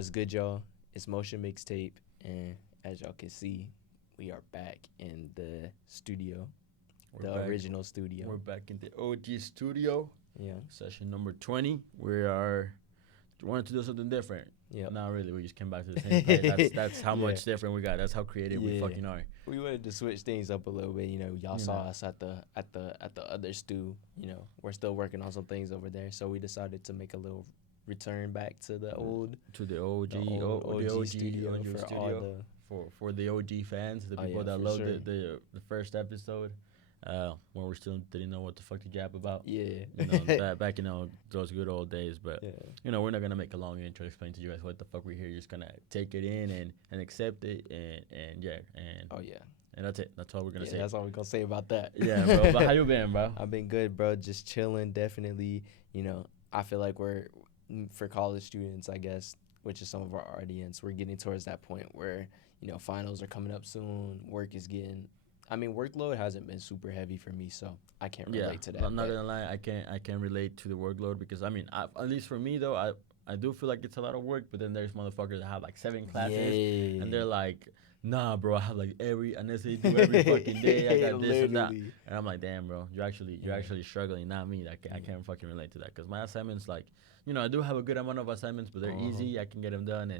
What's good, y'all? It's Motion Mixtape, and as y'all can see, we are back in the studio, We're the back. original studio. We're back in the OG studio, Yeah, session number 20. We wanted to do something different. yeah. Not really. We just came back to the same place. That's how Yeah. much different we got. That's how creative we Yeah. fucking are. We wanted to switch things up a little bit. Y'all You saw know. us at the other stew. We're still working on some things over there, so we decided to make a little return back to the old, To the OG, the old the OG OG studio on your for studio. all the. For the OG fans, the Oh, people yeah, that for loved sure. the first episode, when we still didn't know what the fuck to jab about. Yeah. Back in those good old days. But Yeah. we're not gonna make a long intro explain to you guys what the fuck we're here. You're just gonna take it in and accept it and yeah and Oh yeah. and that's it. That's all we're gonna Yeah, say. that's all we're gonna say about that. Yeah, bro. But how you been, bro? I've been good, bro. Just chilling. Definitely. I feel like for college students, I guess, which is some of our audience, we're getting towards that point where, finals are coming up soon. Workload hasn't been super heavy for me, so I can't relate to that. I'm not gonna lie. I can't relate to the workload because at least for me though, I do feel like it's a lot of work. But then there's motherfuckers that have like 7 classes Yeah. and they're like, nah, bro, I have like unless they do every fucking day. I got this and that. Literally. And I'm like, damn, bro, you're actually struggling, not me. I can't fucking relate to that because my assignments, like, I do have a good amount of assignments, but they're easy. I can get them done,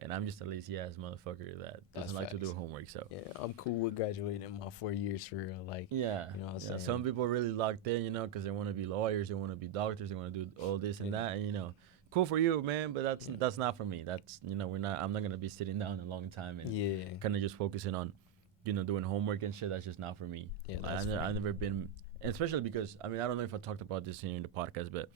and I'm just a lazy ass motherfucker that That's doesn't like to do facts. homework. So Yeah, I'm cool with graduating in my 4 years for real. Like, yeah, you know what I'm saying? some people are really locked in, because they want to be lawyers, they want to be doctors, they want to do all this and Yeah. that, and cool for you, man. But Yeah. that's not for me. That's I'm not gonna be sitting down a long time and Yeah. kind of just focusing on, doing homework and shit. That's just not for me. Yeah, Like, that's fair. I've never been, and especially because I don't know if I talked about this here in the podcast, but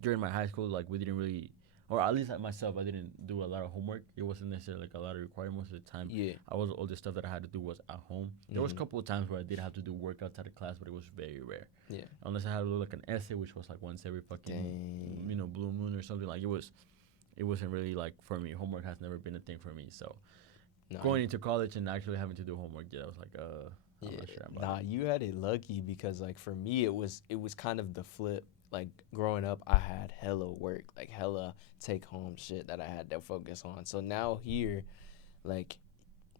during my high school, like we didn't really, or at least myself, I didn't do a lot of homework. It wasn't necessarily like a lot of required most of the time. Yeah. All the stuff that I had to do was at home. There was a Mhm. couple of times where I did have to do work outside of class, but it was very rare. Yeah. Unless I had to do like an essay, which was like once every fucking Dang. blue moon or something. Like it wasn't really like for me. Homework has never been a thing for me. So Nah, going into college and actually having to do homework, yeah, I was like, I'm yeah. not sure about Nah, it. you had it lucky because like for me it was kind of the flip. Like growing up, I had hella work, like hella take home shit that I had to focus on. So now here, like,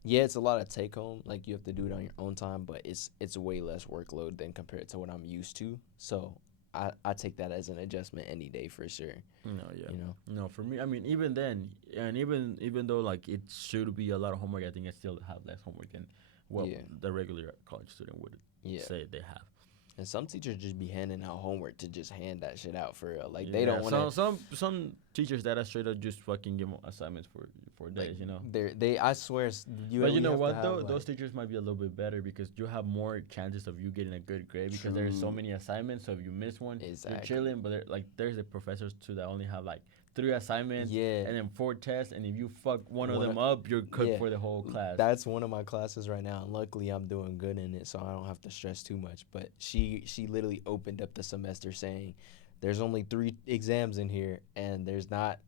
yeah, it's a lot of take home. Like you have to do it on your own time, but it's way less workload than compared to what I'm used to. So I take that as an adjustment any day for sure. No, yeah. You know. No, for me, even then, and even though like it should be a lot of homework, I think I still have less homework than what Yeah. the regular college student would Yeah. say they have. And some teachers just be handing out homework to just hand that shit out for real. Like they Yeah, don't want to. some teachers that are straight up just fucking give 'em assignments for days, They I swear you. But you know have to what have, though? like- Those teachers might be a little bit better because you have more chances of you getting a good grade because there's so True. many assignments. So if you miss one, Exactly. you're chilling. But there's the professors too that only have like 3 assignments Yeah. and then 4 tests. And if you fuck one of One them of- up, you're cooked yeah. for the whole class. That's one of my classes right now, and luckily I'm doing good in it, so I don't have to stress too much. But she literally opened up the semester saying, "There's only 3 exams in here, and there's not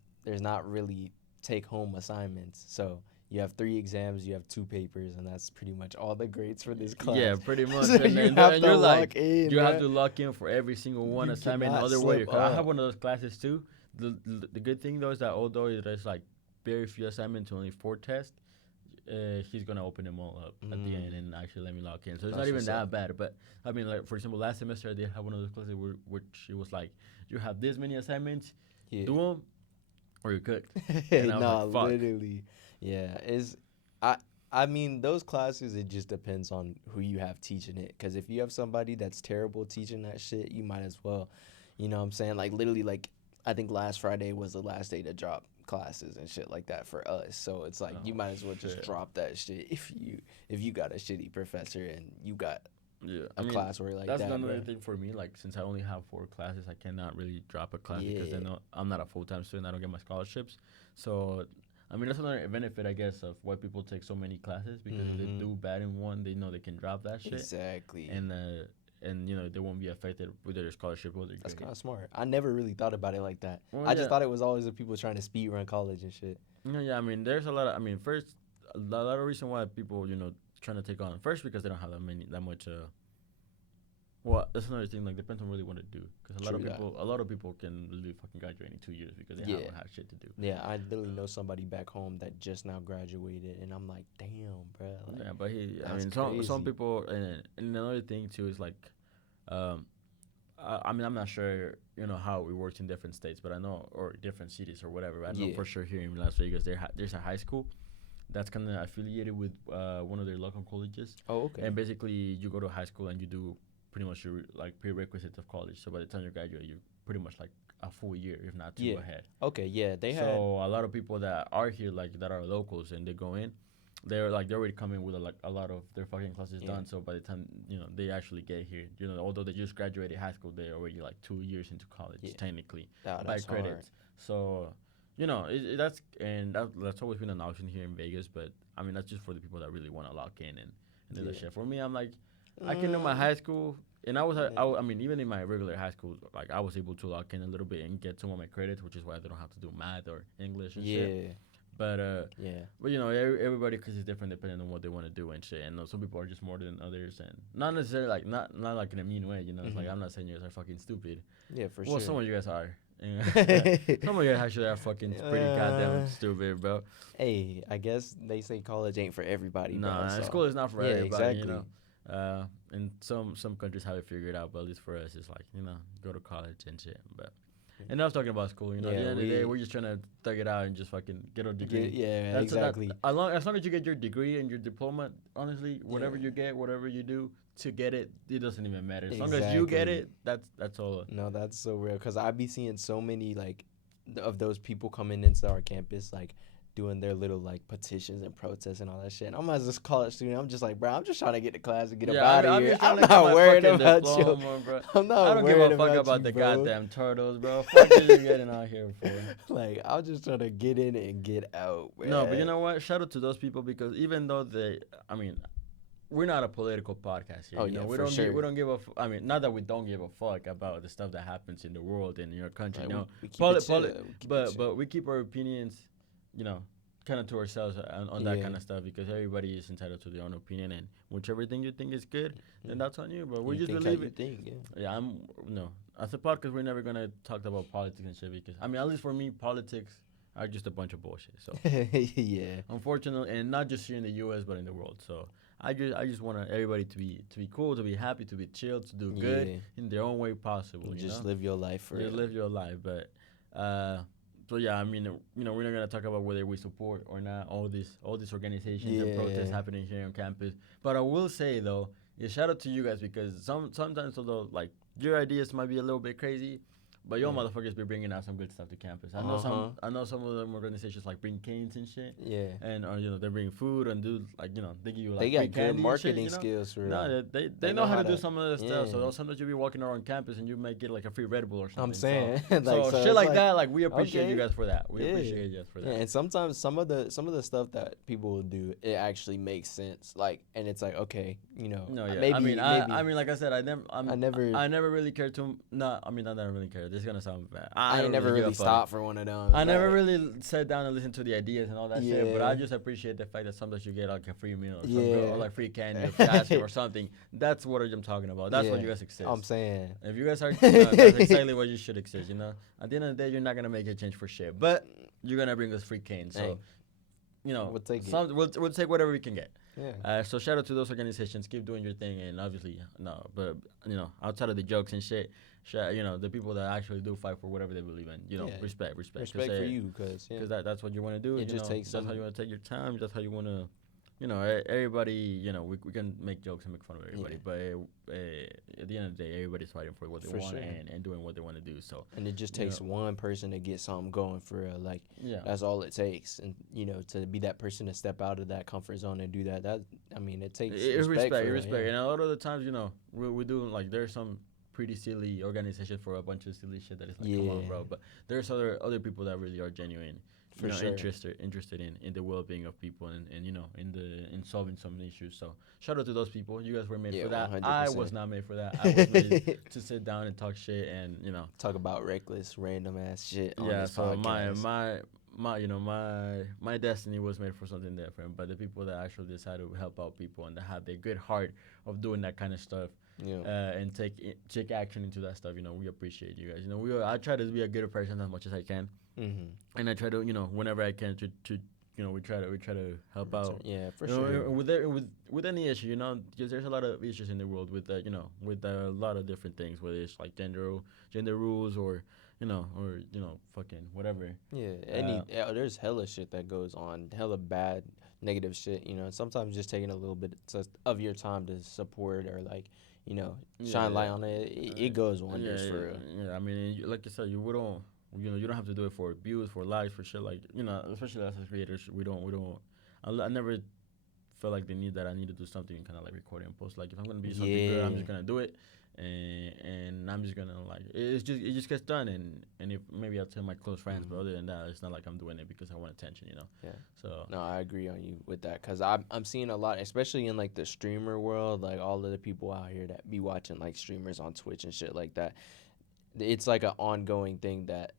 really take home assignments. So you have 3 exams, you have 2 papers, and that's pretty much all the grades for this class." Yeah, pretty much. So and you then, have and to you're lock like, in, you have bruh. to lock in for every single one You assignment. cannot Otherwise, slip I have up. one of those classes too. The good thing though is that although there's like very few assignments, only 4 tests, he's gonna open them all up at the end and actually let me lock in. So it's That's not even what's that up. bad. But like for example, last semester I did have one of those classes which it was like, you have this many assignments, Yeah. do them, or you're cooked. And I was Nah, like, fuck. literally. Yeah, those classes, it just depends on who you have teaching it. Because if you have somebody that's terrible teaching that shit, you might as well, you know what I'm saying? Like, literally, like, I think last Friday was the last day to drop classes and shit like that for us. So it's like, you Oh, might as well just shit. drop that shit if you got a shitty professor and you got Yeah, a class where like that's that. another Bro. thing for me. Like since I only have 4 classes, I cannot really drop a class because Yeah. I'm not a full-time student. I don't get my scholarships. So that's another benefit, I guess, of why people take so many classes because if they Mhm. do bad in one, they know they can drop that shit, Exactly. and they won't be affected with their scholarship or their That's grade. kind of smart. I never really thought about it like that. Well, I just yeah. thought it was always the people trying to speed run college and shit. Yeah, there's a lot of first a lot of reason why people trying to take on first because they don't have that much Well, that's another thing. Like, depends on what they want to do. Because True that. a lot of people can literally fucking graduate in 2 years because they Yeah. haven't had shit to do. Yeah, I literally know somebody back home that just now graduated, and I'm like, damn, bro. Like, Yeah, but I that's mean, some crazy. people, and another thing too is like, um, I mean, I'm not sure, how it works in different states, but I know, or different cities or whatever. I know Yeah. for sure here in Las Vegas, there's a high school that's kind of affiliated with one of their local colleges, Oh, okay. and basically you go to high school and you do pretty much your like prerequisites of college. So by the time you graduate, you're pretty much like a full year, if not two Yeah. ahead. Okay, yeah, they had. So a lot of people that are here, like that are locals, and they go in, they already come in with a lot of their fucking classes Yeah. done. So by the time they actually get here, although they just graduated high school, they're already like 2 years into college Yeah. technically Nah, by that's hard. credits. So that's always been an option here in Vegas. But I mean, that's just for the people that really want to lock in and do that Yeah. shit. For me, I'm like, I can do my high school. And Yeah. I mean, even in my regular high school, like I was able to lock in a little bit and get some of my credits, which is why I don't have to do math or English and shit. Yeah. But Yeah. everybody because it's different depending on what they want to do and shit. And some people are just more than others, and not necessarily like not like in a mean way. It's like Mhm. I'm not saying you guys are fucking stupid. Yeah, for Well, sure. some of you guys are. Some of you guys actually are fucking pretty goddamn stupid, bro. Hey, I guess they say college ain't for everybody, bro. Nah, So. school is not for Yeah, everybody, exactly. And some countries have it figured out, but at least for us, it's like go to college and shit. But and I was talking about school. At the Yeah, end of the day, we're just trying to thug it out and just fucking get our degree. Yeah, exactly. As long as you get your degree and your diploma, honestly, whatever you get, whatever you do to get it, it doesn't even matter. As long as you get Exactly. it, that's all. No, that's so real. Cause I be seeing so many like of those people coming into our campus, like doing their little like petitions and protests and all that shit. And I'm as a college student, I'm just like, bro, I'm just trying to get to class and get up out of I'm here. just I'm trying to get not my worried fucking about you. diploma, bro. I'm not I don't give worried a fuck about you, the bro. goddamn turtles, bro. Fuck are you getting out here for? Like, I'm just trying to get in and get out, man. No, but you know what? Shout out to those people because even though I mean, we're not a political podcast here. Oh, you know, yeah, we for don't sure. we don't give a. I mean, not that we don't give a fuck about the stuff that happens in the world and in your country. Like, No, we keep it chill. We keep it but chill. but we keep our opinions, kind of to ourselves on that Yeah. kind of stuff because everybody is entitled to their own opinion and whichever thing you think is good, then that's on you. But we You just think believe how you it. think, yeah. Yeah, as a podcast, we're never gonna talk about politics and shit because I mean, at least for me, politics are just a bunch of bullshit. So Yeah. unfortunately, and not just here in the U.S. but in the world. So I just want everybody to be cool, to be happy, to be chill, to do good Yeah. in their own way possible. You You just know? live your life for Just real. live your life. But so yeah, I mean, we're not gonna talk about whether we support or not all these organizations and protests Yeah. happening here on campus. But I will say though, shout out to you guys because sometimes although like your ideas might be a little bit crazy, but your Yeah. motherfuckers be bringing out some good stuff to campus. Uh-huh. I know some of them organizations like bring canes and shit, Yeah. and they bring food and do like they give you like They free got good candy and shit, marketing skills for real. No, they They know how know to do some of the stuff. yeah. So sometimes you be walking around campus and you might get like a free Red Bull or something. I'm saying. So, Like, so so shit it's like like, that, like we appreciate you okay. guys for that. We Yeah. appreciate you guys for that. Yeah, and sometimes some of the stuff that people will do, it actually makes sense. Like, and it's like, okay, No, yeah. maybe, I mean, maybe. I mean, like I said, I never really cared to. No, I mean, I never really cared. This is gonna sound bad. I don't never give a really fuck. stopped for one of them. I never like, really sat down and listened to the ideas and all that shit, but Yeah. I just appreciate the fact that sometimes you get like a free meal or something, Yeah. or like free candy or free ice cream or something. That's what I'm talking about. That's what Yeah. you guys exist. I'm saying. If you guys are, that's exactly what you should exist. At the end of the day, you're not gonna make a change for shit, but you're gonna bring us free cane. So, Hey. we'll We'll take it. we'll take whatever we can get. Yeah. So shout out to those organizations. Keep doing your thing, and obviously, no, but outside of the jokes and shit, the people that actually do fight for whatever they believe in. Yeah. Respect. Respect for you, cause Because that's what you want to do. It just takes That's how some- you want to take your time. That's how you want to, everybody. We can make jokes and make fun of everybody, Yeah. but at the end of the day, everybody's fighting for what they For want sure. and doing what they want to do. So and it just you takes know. one person to get something going for real. Like, yeah, that's all it takes, and to be that person to step out of that comfort zone and do that. That I mean, it takes respect. For real, respect. yeah. And a lot of the times, we do like there's some pretty silly organizations for a bunch of silly shit that is like, come on, Yeah. bro. But there's other people that really are genuine. For sure. Interested in the well-being of people and in solving some issues. So shout out to those people. You guys were made Yeah, for that. 100%. I was not made for that. I was made to sit down and talk shit and Talk about reckless, random ass shit. On yeah. this So podcast. my destiny was made for something different. But the people that actually decide to help out people and that have the good heart of doing that kind of stuff, Yeah. and take action into that stuff. We appreciate you guys. I try to be a good person as much as I can, Mm-hmm. and I try to whenever I can to we try to help out. Yeah, for sure. With any issue, because there's a lot of issues in the world with with a lot of different things, whether it's like gender rules or fucking whatever. Yeah, Uh, there's hella shit that goes on, hella bad, negative shit. Sometimes just taking a little bit of your time to support or like, yeah, shine light yeah, on it. It goes yeah, wonders yeah, for real. yeah. I mean, like you said, you don't. You don't have to do it for views, for likes, for shit like especially as creators, we don't. I never felt like the need that I need to do something and kind of like record it and post. Like if I'm gonna be something good, I'm Yeah. just gonna do it, and I'm just gonna like it just gets done. And if maybe I'll tell my close friends, but Mhm. other than that, it's not like I'm doing it because I want attention. Yeah. So No, I agree on you with that because I'm seeing a lot, especially in like the streamer world, like all of the people out here that be watching like streamers on Twitch and shit like that. It's like an ongoing thing that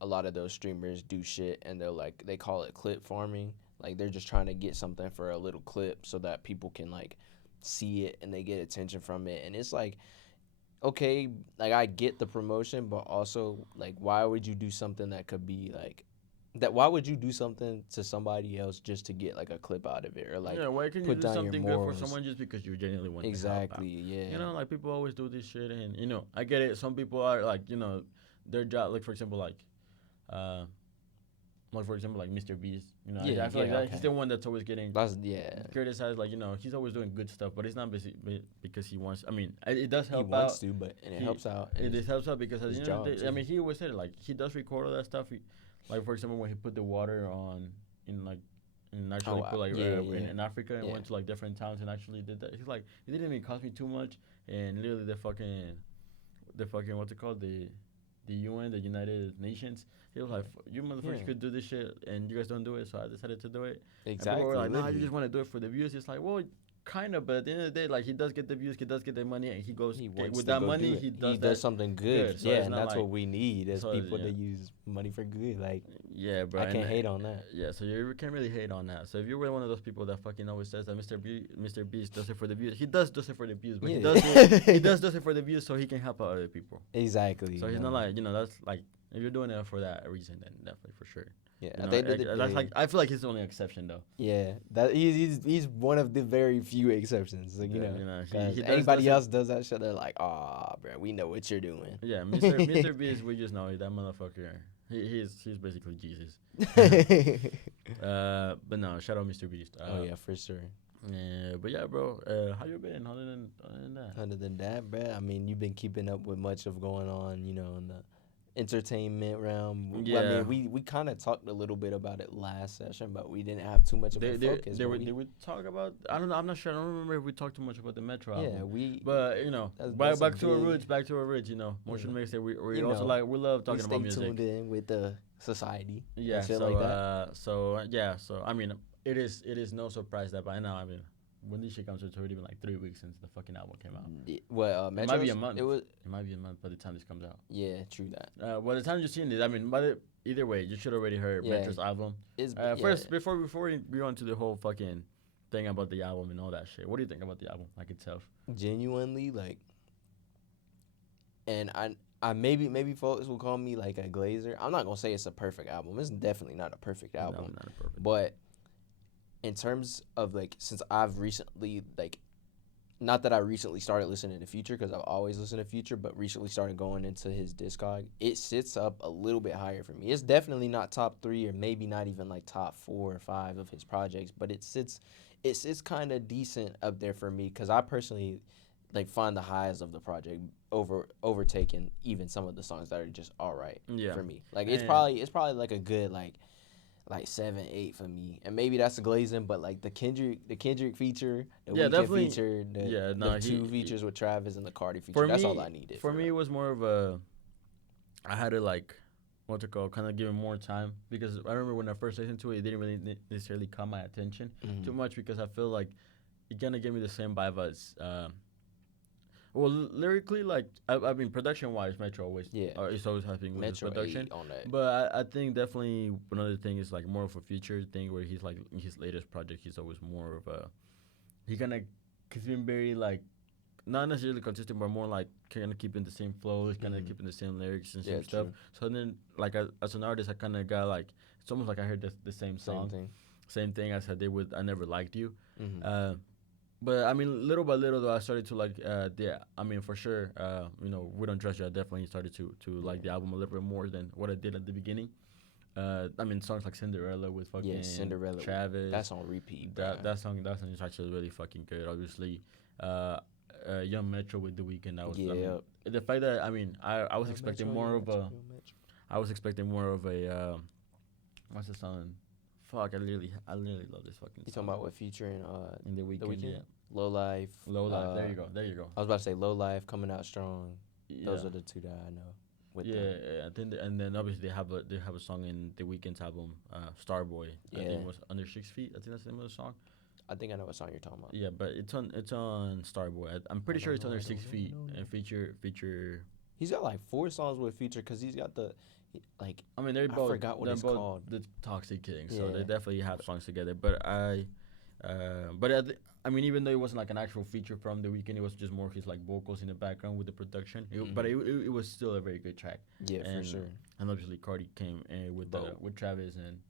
a lot of those streamers do shit and they call it clip farming. Like they're just trying to get something for a little clip so that people can like see it and they get attention from it. And it's like, okay, like I get the promotion, but also like why would you do something that could be like that? Why would you do something to somebody else just to get like a clip out of it or like yeah, why can't you put do down your something good for morals? someone just because you genuinely want to help out? Exactly. Yeah. Like people always do this shit, and I get it. Some people are like, their job, like for example, uh, for example, like Mr. Beast. Yeah. I feel like Yeah. that he's Okay. the one that's always getting That's yeah. criticized. Like he's always doing good stuff, but it's not because he wants. I mean, it does He help wants out. to, but and it He helps out. And it helps out because at his the end of job the day, I too. mean, he always said it. Like he does record all that stuff. Like for example, when he put the water on in like. And actually Oh, put like yeah, in Africa and yeah. went to like different towns and actually did that. He's like, it didn't even cost me too much, and literally the fucking what's it called, the UN, the United Nations. He was like, you motherfuckers Yeah. could do this shit and you guys don't do it, so I decided to do it. And people Exactly. were like, nah, you Literally. just want to do it for the views. It's like, well, kind of, but at the end of the day, like he does get the views, he does get the money, and he goes He wants with to that go money, do it. he He does does that something good. good. So Yeah, it's and not that's like what we need as so people yeah, to use money for good. Like yeah, bro. I can't and, hate on that. Yeah, so you can't really hate on that. So if you're one of those people that fucking always says that Mr. Beast does it for the views, he does it for the views, but Yeah. he does it for the views so he can help out other people. Exactly. So he's not like that's like if you're doing it for that reason, then definitely for sure. Yeah. At the end of the day, That's like I feel like he's the only exception though. yeah, that he's one of the very few exceptions. Like, Yeah, because he anybody else does that shit, they're like, ah, bro, we know what you're doing. Yeah, Mr. Beast, we just know that motherfucker. He's basically Jesus. But no, shout out Mr. Beast. Oh yeah, for sure. Yeah, but yeah, bro. How you been? Other than that. Other than that, bro, I mean, you've been keeping up with much of going on, in the entertainment realm. I Yeah. mean, we kind of talked a little bit about it last session, but we didn't have too much of a focus. But Did we talk about? I don't know. I'm not sure. I don't remember if we talked too much about the Metro yeah, album. But that's a back to our big- roots. Back to our roots. Motion Yeah. Mixtape. We You also know, like we love we talking stay about music. tuned in with the society. Yeah. and shit So like that. so I mean, it is no surprise that by now, I mean, when this shit comes, it's already been like 3 weeks since the fucking album came out. Well, It might be a Metro's- month. It was It might be a month by the time this comes out. yeah, true that. By the time you're seeing this, I mean, either way, you should already heard Yeah. Metro's album. It's First, before we go into the whole fucking thing about the album and all that shit, what do you think about the album like itself? genuinely like, and I maybe folks will call me like a glazer. I'm not gonna say it's a perfect album. It's definitely not a perfect album. No, not a perfect. But in terms of like, since I've recently like, not that I recently started listening to Future because I've always listened to Future, but recently started going into his discog, it sits up a little bit higher for me. It's definitely not top 3 or maybe not even like top 4 or 5 of his projects, but it sits kind of decent up there for me because I personally like find the highs of the project overtaking even some of the songs that are just all right Yeah. for me. Like it's And- probably like a good like 7, 8 for me, and maybe that's a glazing, but like the Kendrick feature, the Yeah, Weeknd definitely. feature, the two features with Travis and the Cardi feature. That's all I needed. For me, it was more of a. I had to like, what's it called? Kind of give it more time because I remember when I first listened to it, it didn't really necessarily caught my attention Mhm. too much because I feel like it kind of gave me the same vibe as. Well, lyrically, like I mean, production-wise, Metro always it's always happening with his Metro production. 8 on that. But I think definitely another thing is like more of a future thing where he's like in his latest project, he's always more of a. He's been very like not necessarily consistent, but more like kind of keeping the same flows, kind of Mhm. keeping the same lyrics and Yeah, same stuff. true. So then, like as an artist, I kind of got like it's almost like I heard the same Same song, thing. same thing as I did with "I Never Liked You." Mhm. Uh, but I mean, little by little, though, I started to like I mean, for sure, "We Don't Trust You." I definitely started to Yeah. like the album a little bit more than what I did at the beginning. I mean, songs like "Cinderella" with Yeah, fucking Cinderella. Travis. That's on repeat, bro. That song is actually really fucking good. Obviously, uh, Young Metro with The Weeknd. I mean, Yeah. the fact that I was expecting more of a Yo, Metro. I was expecting more of a what's the song? Fuck, I literally love this fucking You song. talking about what feature in In The the Weeknd, weekend? yeah. Low Life. Low Life. There you go. There you go. I was about to say Low Life, Coming Out Strong. Those Yeah. are the two that I know. With Yeah, them. I think, and then obviously they have a song in The Weeknd's album, Starboy. I think Yeah. it was Under 6 Feet. I think that's the name of the song. I think I know what song you're talking about. Yeah, but it's on Starboy. I'm pretty I sure don't it's know. under I six don't know. feet No, no. and feature. He's got like 4 songs with feature because he's got like I mean, they're I both forgot what they're it's both called. the Toxic King, so they Yeah. definitely have songs together. I mean, even though it wasn't like an actual feature from The Weeknd, it was just more his like vocals in the background with the production. But it was still a very good track. Yeah, for And sure. And obviously Cardi came in with Travis and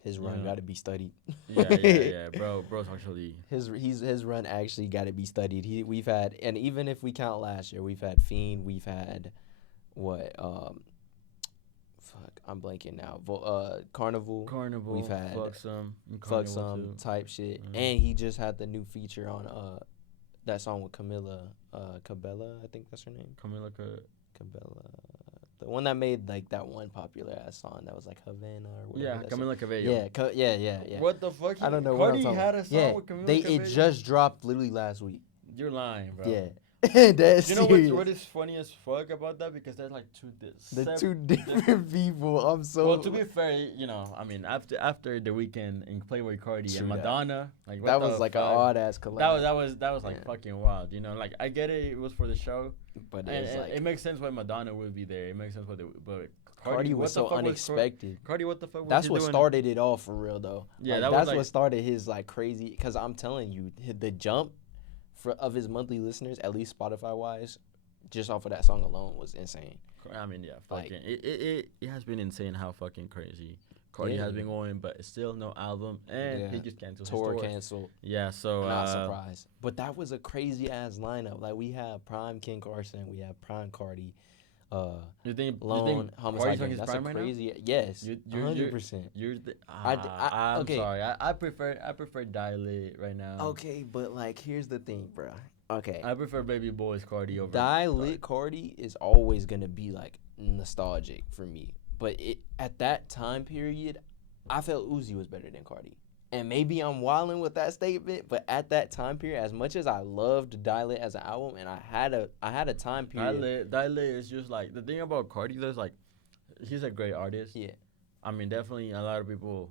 His run Yeah. got to be studied. yeah, bro's actually His run actually got to be studied. We've had, and even if we count last year, we've had Fiend, we've had what fuck, I'm blanking now. Carnival. Carnival. We've had Fuck some, Fuck Carnival some too. type shit, Mhm. and he just had the new feature on that song with Cabela, I think that's her name. Camila Cabela, the one that made like that one popular ass song that was like Havana or whatever. Yeah, that Camila shit. Cabello. Yeah. What the fuck? I don't know Cardi what I'm talking had about. a song with Camila Cabello. It just dropped literally last week. You're lying, bro. Yeah, that's You know serious. what is funny as fuck about that? Because there's like The two different people. I'm so. Well, to be fair, I mean, after The Weeknd and Playboy Cardi True and that. Madonna, like what That the was like fuck? an odd ass collab. That was like Yeah. fucking wild. Like I get it, it was for the show, But and, it's and like it makes sense why Madonna would be there. It makes sense but Cardi what was the so fuck unexpected. Cardi, what the fuck? Was That's he what doing? started it all for real though. Yeah, Like, that was that's like what started his like crazy. Because I'm telling you, the jump of his monthly listeners, at least Spotify wise, just off of that song alone was insane. I mean, yeah, Like- fucking it has been insane how fucking crazy Cardi Yeah. has been going, but still no album, and Yeah. he just canceled Tour his tour. canceled. Yeah, so Not surprised. But that was a crazy ass lineup. Like we have Prime King Carson, we have Prime Cardi, you think Lone Cardi's Homicide on Gang. his That's a prime right now? crazy. Yes, You're 100%. I'm okay. sorry. I prefer Dilate right now. Okay, but like here's the thing, bro. Okay, I prefer Baby Boy's Cardi over. Die Lit Cardi is always gonna be like nostalgic for me. But at that time period, I felt Uzi was better than Cardi. And maybe I'm wilding with that statement, but at that time period, as much as I loved Die Lit as an album, and I had a time period. Dilate is just like the thing about Cardi. There's like, he's a great artist. Yeah. I mean, definitely a lot of people.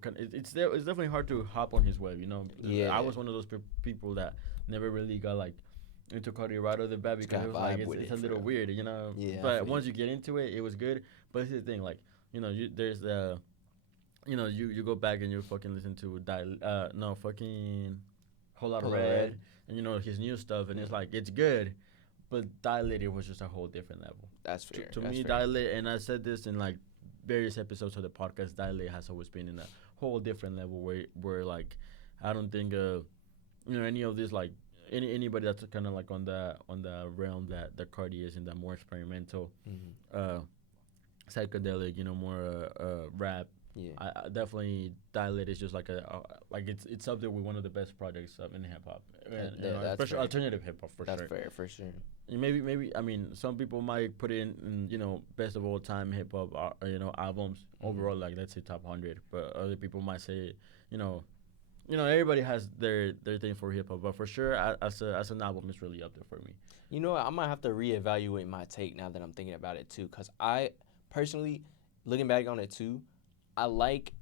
Can. It's definitely hard to hop on his wave. Yeah. I was one of those people that never really got like into Cardi right off the bat because gotta it was like vibe with it's it, a little for weird, Yeah, I But feel once you. you get into it, it was good. But this is the thing, like there's the, you go back and you fucking listen to fucking Whole Lot of Red, and his new stuff, and it's like it's good, but Dilated was just a whole different level. That's fair. To That's me, fair. Dilate, and I said this in like various episodes of the podcast, Dilate has always been in a whole different level where like I don't think any of this like anybody that's kind of like on the realm that Cardi is in, that more experimental, Mhm. psychedelic, more rap. Yeah. I definitely Dilate is just like like it's up there with one of the best projects in hip hop, That's especially fair. alternative hip hop for That's sure. fair for sure. And maybe I mean some people might put it in best of all time hip hop albums overall, like let's say top 100, but other people might say everybody has their thing for hip hop, but for sure as an album it's really up there for me. You know what? I might have to reevaluate my take now that I'm thinking about it too, because I personally, looking back on it too, I like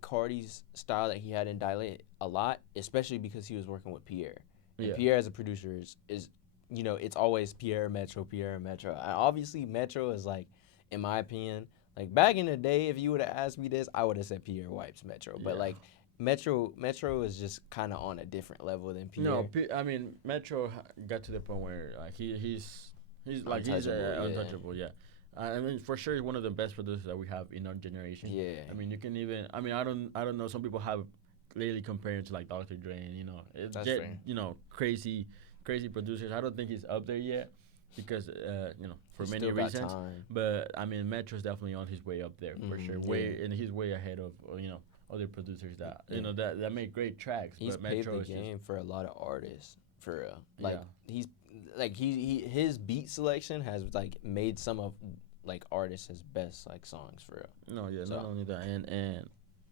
Cardi's style that he had in Dilate a lot, especially because he was working with Pierre. And Yeah. Pierre as a producer is it's always Pierre Metro. And obviously Metro is like, in my opinion, like back in the day, if you would have asked me this, I would have said Pierre wipes Metro. But Yeah. like Metro is just kind of on a different level than No, Pierre. I mean Metro got to the point where he's like he's Untouchable, yeah. untouchable. Yeah, I mean for sure he's one of the best producers that we have in our generation. Yeah. I mean you can even I mean I don't know some people have lately comparing to like Dr. Dre and That's fair. crazy producers. I don't think he's up there yet because for He many still got reasons. time. But I mean Metro's definitely on his way up there for sure. Way Yeah. and he's way ahead of other producers that Yeah. that make great tracks. He's But paved Metro the is just game for a lot of artists. For real. Like yeah. he's like he his beat selection has like made some of like artists' best like songs for real. No, yeah, not So only that,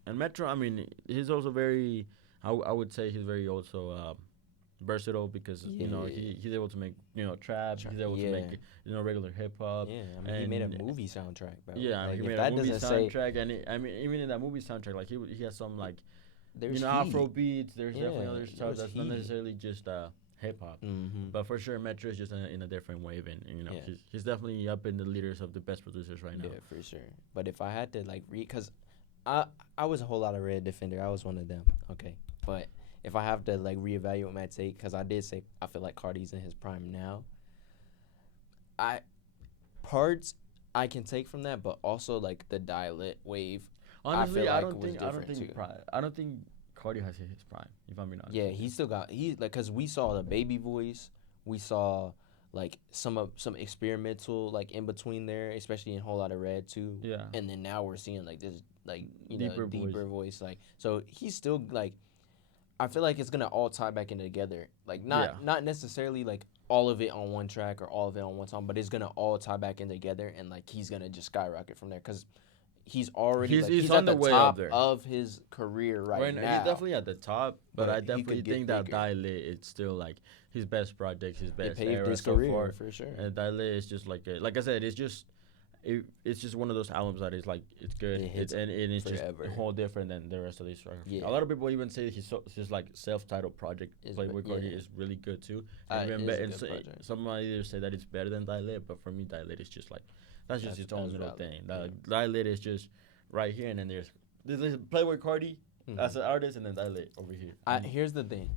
and Metro. I mean, he's also very. I would say he's very also versatile because yeah. he's able to make trap. He's able to Yeah. make regular hip hop. Yeah. I mean he made a And movie soundtrack, bro. yeah, I mean, Like he if made a that movie doesn't say soundtrack, and I mean even in that movie soundtrack, like he has some like there's Afro heat. beats. There's definitely Yeah, other stuff there's that's not heat. necessarily just hip hop. Mm-hmm. But for sure, Metro is just in a different wave, and Yeah. he's definitely up in the leaders of the best producers right now. Yeah, for sure. But if I had to like read, cause I was a whole lot of Red Defender. I was one of them. Okay, but if I have to like reevaluate my take, cause I did say I feel like Cardi's in his prime now. I parts I can take from that, but also like the dialect wave. Honestly, feel I like don't was think I don't different think too. I don't think Cardi has hit his prime. If I'm being honest. Yeah, With he you. still got like cause we saw the baby voice, we saw like some experimental like in between there, especially in Whole Lotta Red too. Yeah. And then now we're seeing like this like Deeper voice. deeper voice like so he's still like I feel like it's gonna all tie back in together. Like Yeah. not necessarily like all of it on one track or all of it on one song, but it's gonna all tie back in together and like he's gonna just skyrocket from there because he's already He's at on the the way up top there. of his career right Now, now. he's definitely at the top, but But I he could definitely get think that bigger. Dilate it's still like his best project, his It best paved era his so career far. for sure. And Dilate is just like I said, it's just one of those albums that is like it's good. It hits And it's forever. just a whole different than the rest of these records. Yeah. A lot of people even say his like self-titled project Is Playboy be- Cardi yeah. is really good too. It Even is a good so, project. some might either say that it's better than Dilate, but for me Dilate is just like that's just its own That's little valid. thing. Yeah. Dilate is just right here, and then there's Playboy Cardi Mhm. as an artist, and then Dilate over here. Here's the thing.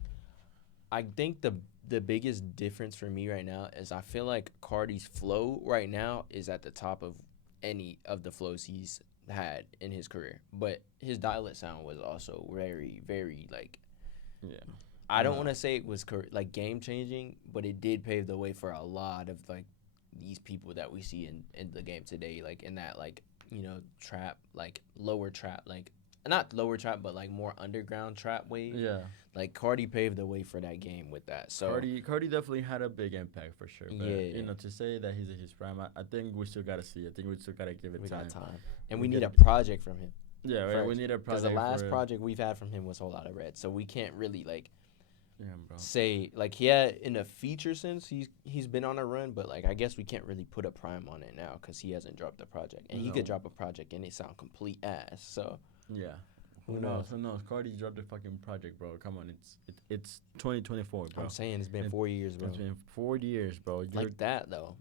I think the biggest difference for me right now is I feel like Cardi's flow right now is at the top of any of the flows he's had in his career. But his dialect sound was also very, very like Yeah. I don't want to say it was like game changing, but it did pave the way for a lot of like these people that we see in the game today, like in that like trap like lower trap like not lower trap but like more underground trap wave. Yeah. Like Cardi paved the way for that game with that. So Cardi definitely had a big impact for sure. But, Yeah. to say that he's in his prime, I think we still gotta see. I think we still gotta give it we time. got time, and We we need a gotta- project from him. Yeah, right. We need a Because project. the last for, project we've had from him was Whole Lotta Red, so we can't really like Yeah, bro. say like in a feature sense he's been on a run, but like I guess we can't really put a prime on it now because he hasn't dropped a project, and he could No. drop a project and it sound complete ass. So Yeah. Who Who knows? knows? Who knows? Cardi dropped a fucking project, bro. Come on, it's 2024, bro. I'm saying it's been And 4 years, bro. It's been 4 years, bro. Like that though,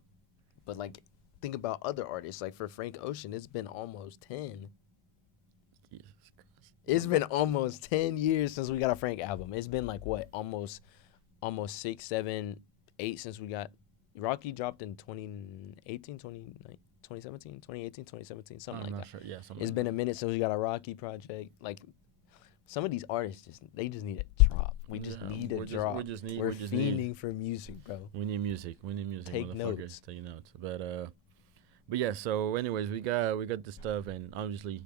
but like think about other artists. Like for Frank Ocean, it's been almost 10. Jesus Christ. It's been almost 10 years since we got a Frank album. It's been like what, almost 6, 7, 8 since we got Rocky dropped in 2018, 2017, 2018, 2017, something I'm like not that. sure. Yeah, something. It's like been a minute since we got a Rocky project. Like some of these artists they just need a drop. We just Yeah, need a we just- drop. we just need- We're we just need- fiending for music, bro. We need music. We need music. Take motherfuckers. notes. Take notes. But yeah. So, anyways, we got this stuff, and obviously,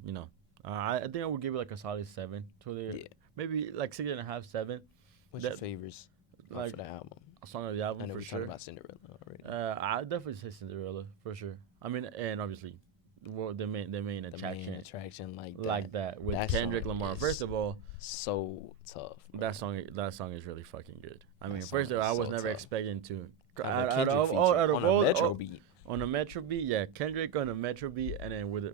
I think I would give it like a solid 7 to the Yeah. maybe like 6.5, 7. What's your That- favorites like for the album? a song of the album I know for we're sure. talking about Cinderella already. I definitely say Cinderella for sure. I mean, and obviously, the main The attraction main attraction like that with That Kendrick song Lamar. is First of all, so tough. Bro. that song is really fucking good. I That mean, song first of all, is I was so never tough. expecting to Of a out Kendrick of feature all out of on all a Metro beat. on a Metro beat, yeah, Kendrick on a Metro beat, and then with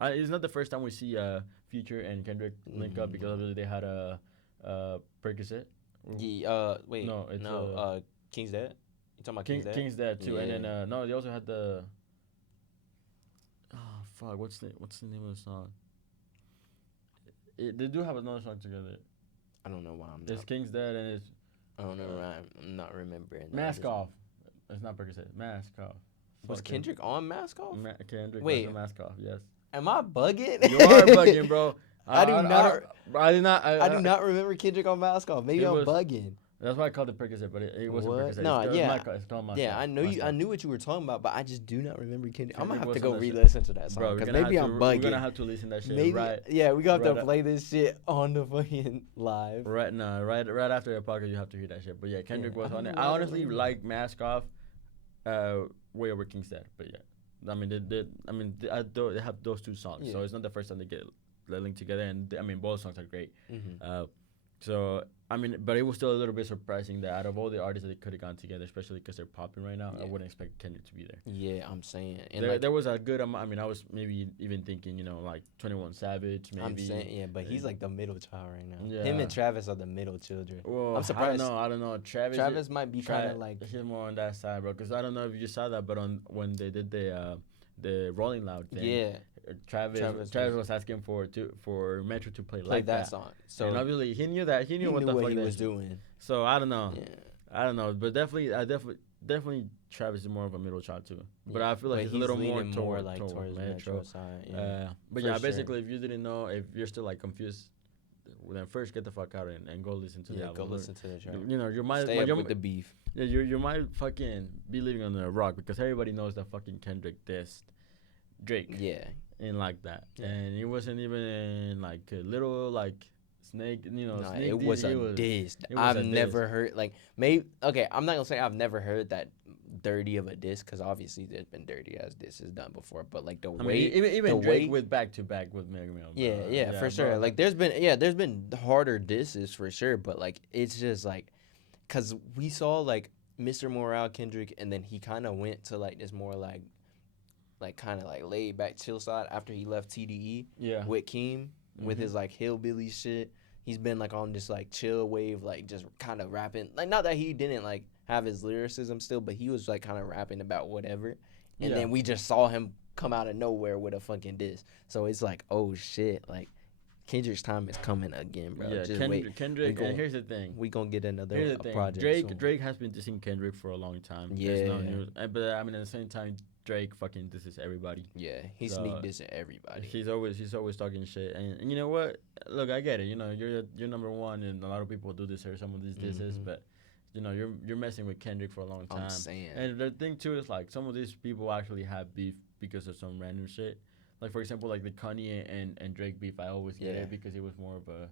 it's not the first time we see Future and Kendrick link up because obviously they had a Percocet. Yeah, wait. No, it's, King's Dead? You talking about King's Dead? King's Dead too, and Yeah. then no, they also had the. Oh fuck! What's the name of the song? they do have another song together. I don't know why I'm It's not. King's Dead and it's I don't know why I'm not remembering. that. Mask Off. It's not Percocet. Mask Off. Was Fucking Kendrick on Mask Off? Kendrick Wait. was a Mask Off. Yes. Am I bugging? You are bugging, bro. I do not. I do not. I do not remember Kendrick on Mask Off. Maybe It I'm was- bugging. That's why I called it Percocet, but it wasn't What? Percocet. No, It's yeah. called Mask Yeah, Off. I know Mask you. Off. I knew what you were talking about, but I just do not remember Kendrick. I'm gonna Kendrick have to was go on that shit. re-listen to that song Bro, because maybe I'm We're bugging. gonna have to listen to that shit Maybe, right. yeah, we got to right play this shit on the fucking live. Right now, right after the podcast, you have to hear that shit. But yeah, Kendrick Yeah, was I on it. don't I know. honestly like Mask Off, way over King's Dead. But yeah, I mean, they have those two songs, so Yeah. it's not the first time they get linked together. And I mean, both songs are great. Mm-hmm. So I mean, but it was still a little bit surprising that out of all the artists that they could have gone together, especially because they're popping right now, I Yeah. wouldn't expect Kendrick to be there. Yeah, I'm saying. And There, like, there was a good amount. I mean, I was maybe even thinking, like 21 Savage, maybe. I'm saying, yeah, but he's like the middle child right now. Yeah. Him and Travis are the middle children. Well, I'm surprised. I don't know. Travis might be kind of like. he's more on that side, bro. Because I don't know if you saw that, but when they did the Rolling Loud thing, Yeah, Travis was asking for Metro to play like that song. So and obviously he knew that. He knew what the fuck he that was shit- doing. So I don't know. Yeah. I don't know, but definitely Travis is more of a middle child too. But Yeah. I feel like But he's a little more leaning toward towards Metro side. Yeah. But For yeah, sure. basically, if you didn't know, if you're still like confused, then first get the fuck out and go listen to the Yeah, album. go listen to the track. You might Stay up with the beef. you might fucking be living on a rock because everybody knows that fucking Kendrick dissed Drake Yeah. and like that, Yeah. and it wasn't even in like a little like snake. Nah, snake it was diss. a diss. it was I've a diss. never heard like maybe okay. I'm not gonna say I've never heard that dirty of a diss because obviously there's been dirty ass disses done before. But like the I way, mean, even the Drake way- with back to back with Mega Man. yeah, for sure. bro. Like there's been harder disses for sure. But like it's just like, cause we saw like Mr. Morale Kendrick, and then he kind of went to like this more like kind of like laid back chill side after he left TDE. yeah, With Keem with Mhm. his like hillbilly shit. He's been like on this like chill wave, like just kind of rapping. Like not that he didn't like have his lyricism still, but he was like kind of rapping about whatever. And Yeah. then we just saw him come out of nowhere with a fucking diss. So it's like, oh shit, like Kendrick's time is coming again, bro. yeah. Just Kendrick, wait. Kendrick. gon- And here's the thing. We gonna get another Here's the thing. project. soon. Drake has been dissing Kendrick for a long time. There's no Yeah. news. But I mean, at the same time, Drake fucking disses everybody. Yeah, he So, sneak dissing everybody. He's always talking shit, and you know what? Look, I get it. You're number one, and a lot of people do this or some of these disses, Mhm. but you're messing with Kendrick for a long time. I'm saying. And the thing too is like some of these people actually have beef because of some random shit. Like for example, like the Kanye and Drake beef. I always get Yeah. it because it was more of a,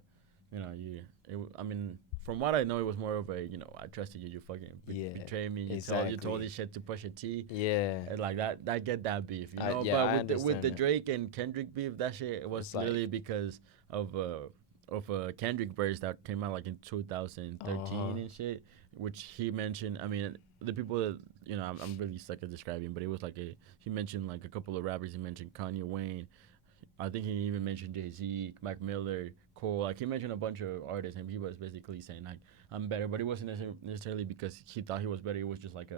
I mean, from what I know, it was more of a, I trusted you. You fucking betrayed me. You told exactly. this shit to Pusha T. Yeah. And like that, I get that beef, you know. yeah, I but with the understand that. Drake and Kendrick beef, that shit was It's like- literally because of a Kendrick verse that came out like in 2013 Uh-huh. and shit, which he mentioned. I mean, the people that I'm really stuck at describing, but it was like he mentioned like a couple of rappers. He mentioned Kanye Wayne. I think he even mentioned Jay-Z, Mac Miller, Cole. Like he mentioned a bunch of artists, and he was basically saying like I'm better, but it wasn't necessarily because he thought he was better. It was just like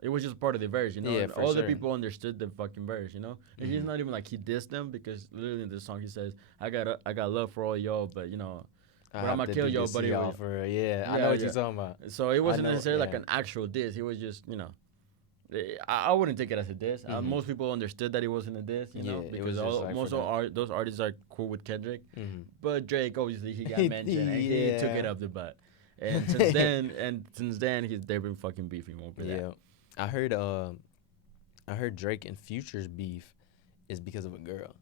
it was just part of the verse, you know. Yeah, And for all the sure. people understood the fucking verse, you know. And he's Mhm. not even like he dissed them because literally in the song he says, I got love for all y'all, but but have I'ma to kill do y'all, this to buddy. y'all for yeah. I Yeah, know what yeah. you're talking about. So it wasn't know, necessarily like yeah. an actual diss. It was just I wouldn't take it as a diss. Mhm. Most people understood that it wasn't a diss, you know, Yeah, it because was just like most for of those artists are cool with Kendrick. Mhm. But Drake, obviously, he got mentioned and he took it Yeah. up the butt. And since then, they've been fucking beefing over Yeah, that. I heard Drake and Future's beef is because of a girl.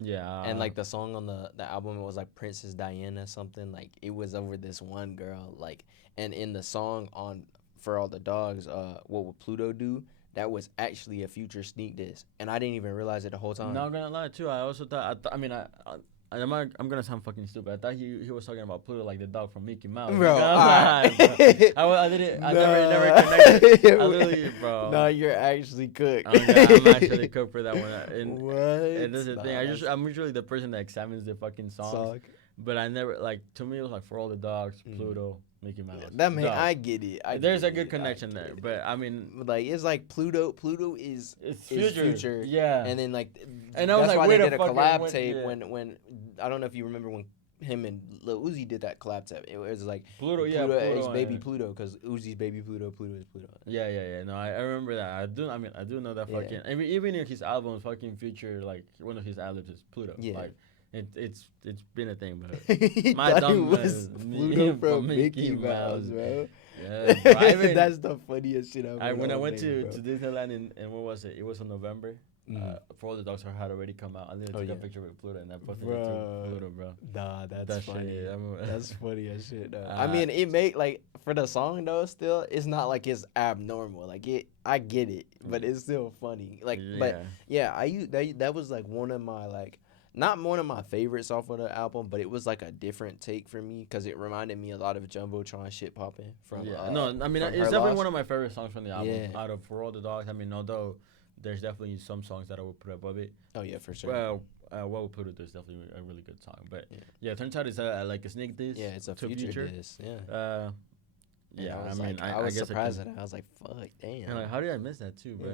Yeah. And like the song on the album, it was like Princess Diana something. Like it was over this one girl. Like, and in the song on For All the Dogs, What Would Pluto Do? That was actually a Future sneak diss, and I didn't even realize it the whole time. Not gonna lie too. I also thought. I'm gonna sound fucking stupid. I thought he was talking about Pluto like the dog from Mickey Mouse. Bro, Not gonna alright. lie, bro. I didn't. I never Nah. connected. I literally, bro. No, you're actually cooked. I'm actually cooked for that one. And What? and this is the thing. Nah, I'm usually the person that examines the fucking songs. Song. but I never like. To me, it was like For All the Dogs, Mm. Pluto, Mickey Mouse. That man, Dog. I get it. There's a good connection there, it. but I mean, Like it's like Pluto. Pluto it's is future. future, Yeah. and then like And I was that's like, why wait they a did a fucking collab what- tape yeah. when I don't know if you remember when him and Lil Uzi did that collab tape. It was like Pluto, yeah, Pluto is Pluto, baby and- Pluto because Uzi's baby Pluto. Pluto is Pluto. Yeah. No, I remember that. I do know that Yeah. fucking. I mean, even in his albums, fucking feature, like one of his albums is Pluto. Yeah. Like, it's been a thing, but He My thought dumb it was ass- Pluto from from Mickey Mickey Mouse, Mouse. bro. yeah, bro, I even- That's the funniest shit I've when I ever went made, to bro. Disneyland and what was it? It was in November. Mhm. For All the Dogs had already come out. I think I Oh, took a yeah. picture with Pluto and I posted it Bro. to Pluto, bro. Nah, that's That funny. shit, That's funny as shit, though. I Uh, mean, it make like for the song though. Still, it's not like it's abnormal. Like I get it, but it's still funny. Like, but yeah, that was like one of my like not one of my favorites off of the album, but it was like a different take for me because it reminded me a lot of Jumbotron shit popping from. No, I mean from it's Her definitely Loss. one of my favorite songs from the album. Yeah. Out of For All the Dogs, I mean, although there's definitely some songs that I would put above it. Oh yeah, for sure. Well, what we put it is definitely a really good song. But Yeah. yeah, turns out it's like a sneak diss. Yeah, it's a to future diss. Yeah. And Yeah, I was mean, like, I was guess surprised at it. I was like, fuck, damn. Like, how did I miss that too, bro?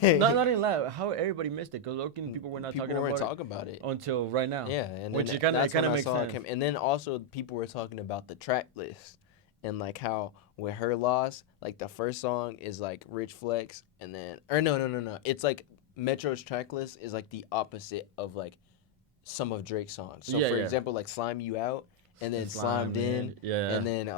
Yeah. Not even lie. How everybody missed it? Because people were not talking about it until right now. Yeah, and Which then it kinda- that's it kinda when I makes saw it sense. come- and then also people were talking about the track list and like how with Her Loss, like the first song is like Rich Flex, and then no, it's like Metro's track list is like the opposite of like some of Drake's songs. So Yeah, for yeah. example, like Slime You Out, and then Slimed In, Yeah. and then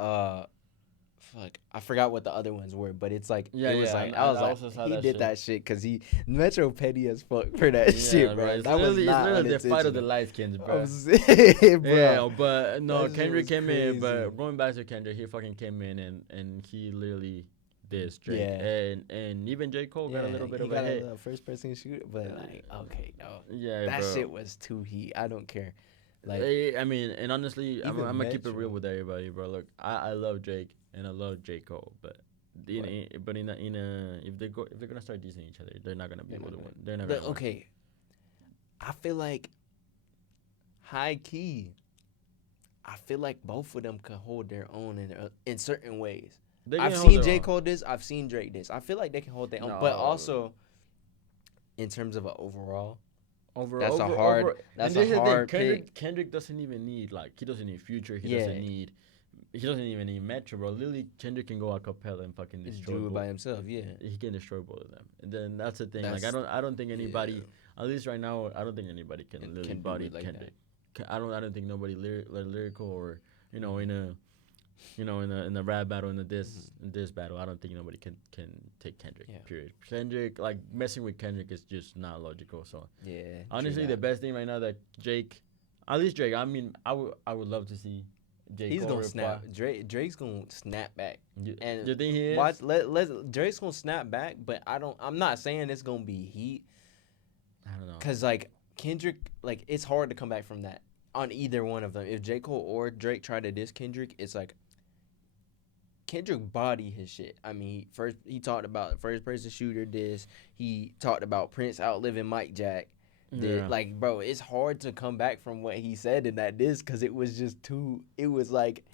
fuck, I forgot what the other ones were, but it's like Yeah, it was yeah, like I I was also like saw he that did shit. that shit because he Metro petty as fuck for that shit, bro. It's That was literally, not it's literally the fight of the unintentional. light skins, bro. I'm saying, bro. Yeah, but no, That shit Kendrick was came in. crazy. But going back to Kendrick, he fucking came in and he literally dissed Drake. Yeah. And even J. Cole got a little bit of a hit. a first person shooter, but like, okay, no, Yeah, that bro. shit was too heat. I don't care. Like, I mean, and honestly, I'm Even gonna keep it Metro. real with everybody, bro. Look, I love Drake and I love J. Cole, but if they're gonna start dissing each other, they're not gonna be able to win. They're not gonna win. okay, I feel like high key. I feel like both of them can hold their own in certain ways. They I've can hold seen their J. own. Cole this. I've seen Drake this. I feel like they can hold their own, No. but also in terms of an overall, Over, That's a over, hard- over- that's and a this is the thing, hard Kendrick doesn't even need he doesn't need Future. He Yeah. doesn't even need Metro, bro. Literally, Kendrick can go a cappella and fucking it's destroy. do it both. by himself. Yeah, He can destroy both of them. And then that's the thing. That's- I don't think anybody, yeah. at least right now, I don't think anybody can Can literally do body it like Kendrick. I don't think nobody lyrical or in a rap battle in this battle. I don't think nobody can take Kendrick. Yeah. Period. Kendrick, like messing with Kendrick is just not logical. So yeah. honestly, true the that. best thing right now that at least Drake. I mean, I would love to see J. He's Cole gonna reply. snap. Drake's gonna snap back. And You think he is? Watch, Drake's gonna snap back, but I'm not saying it's gonna be heat, I don't know. cause like Kendrick, like it's hard to come back from that on either one of them. If J. Cole or Drake try to diss Kendrick, it's like Kendrick body his shit. I mean, he talked about first person shooter diss. He talked about Prince outliving Mike Jack. Yeah. Like, bro, it's hard to come back from what he said in that diss because it was just too. It was like.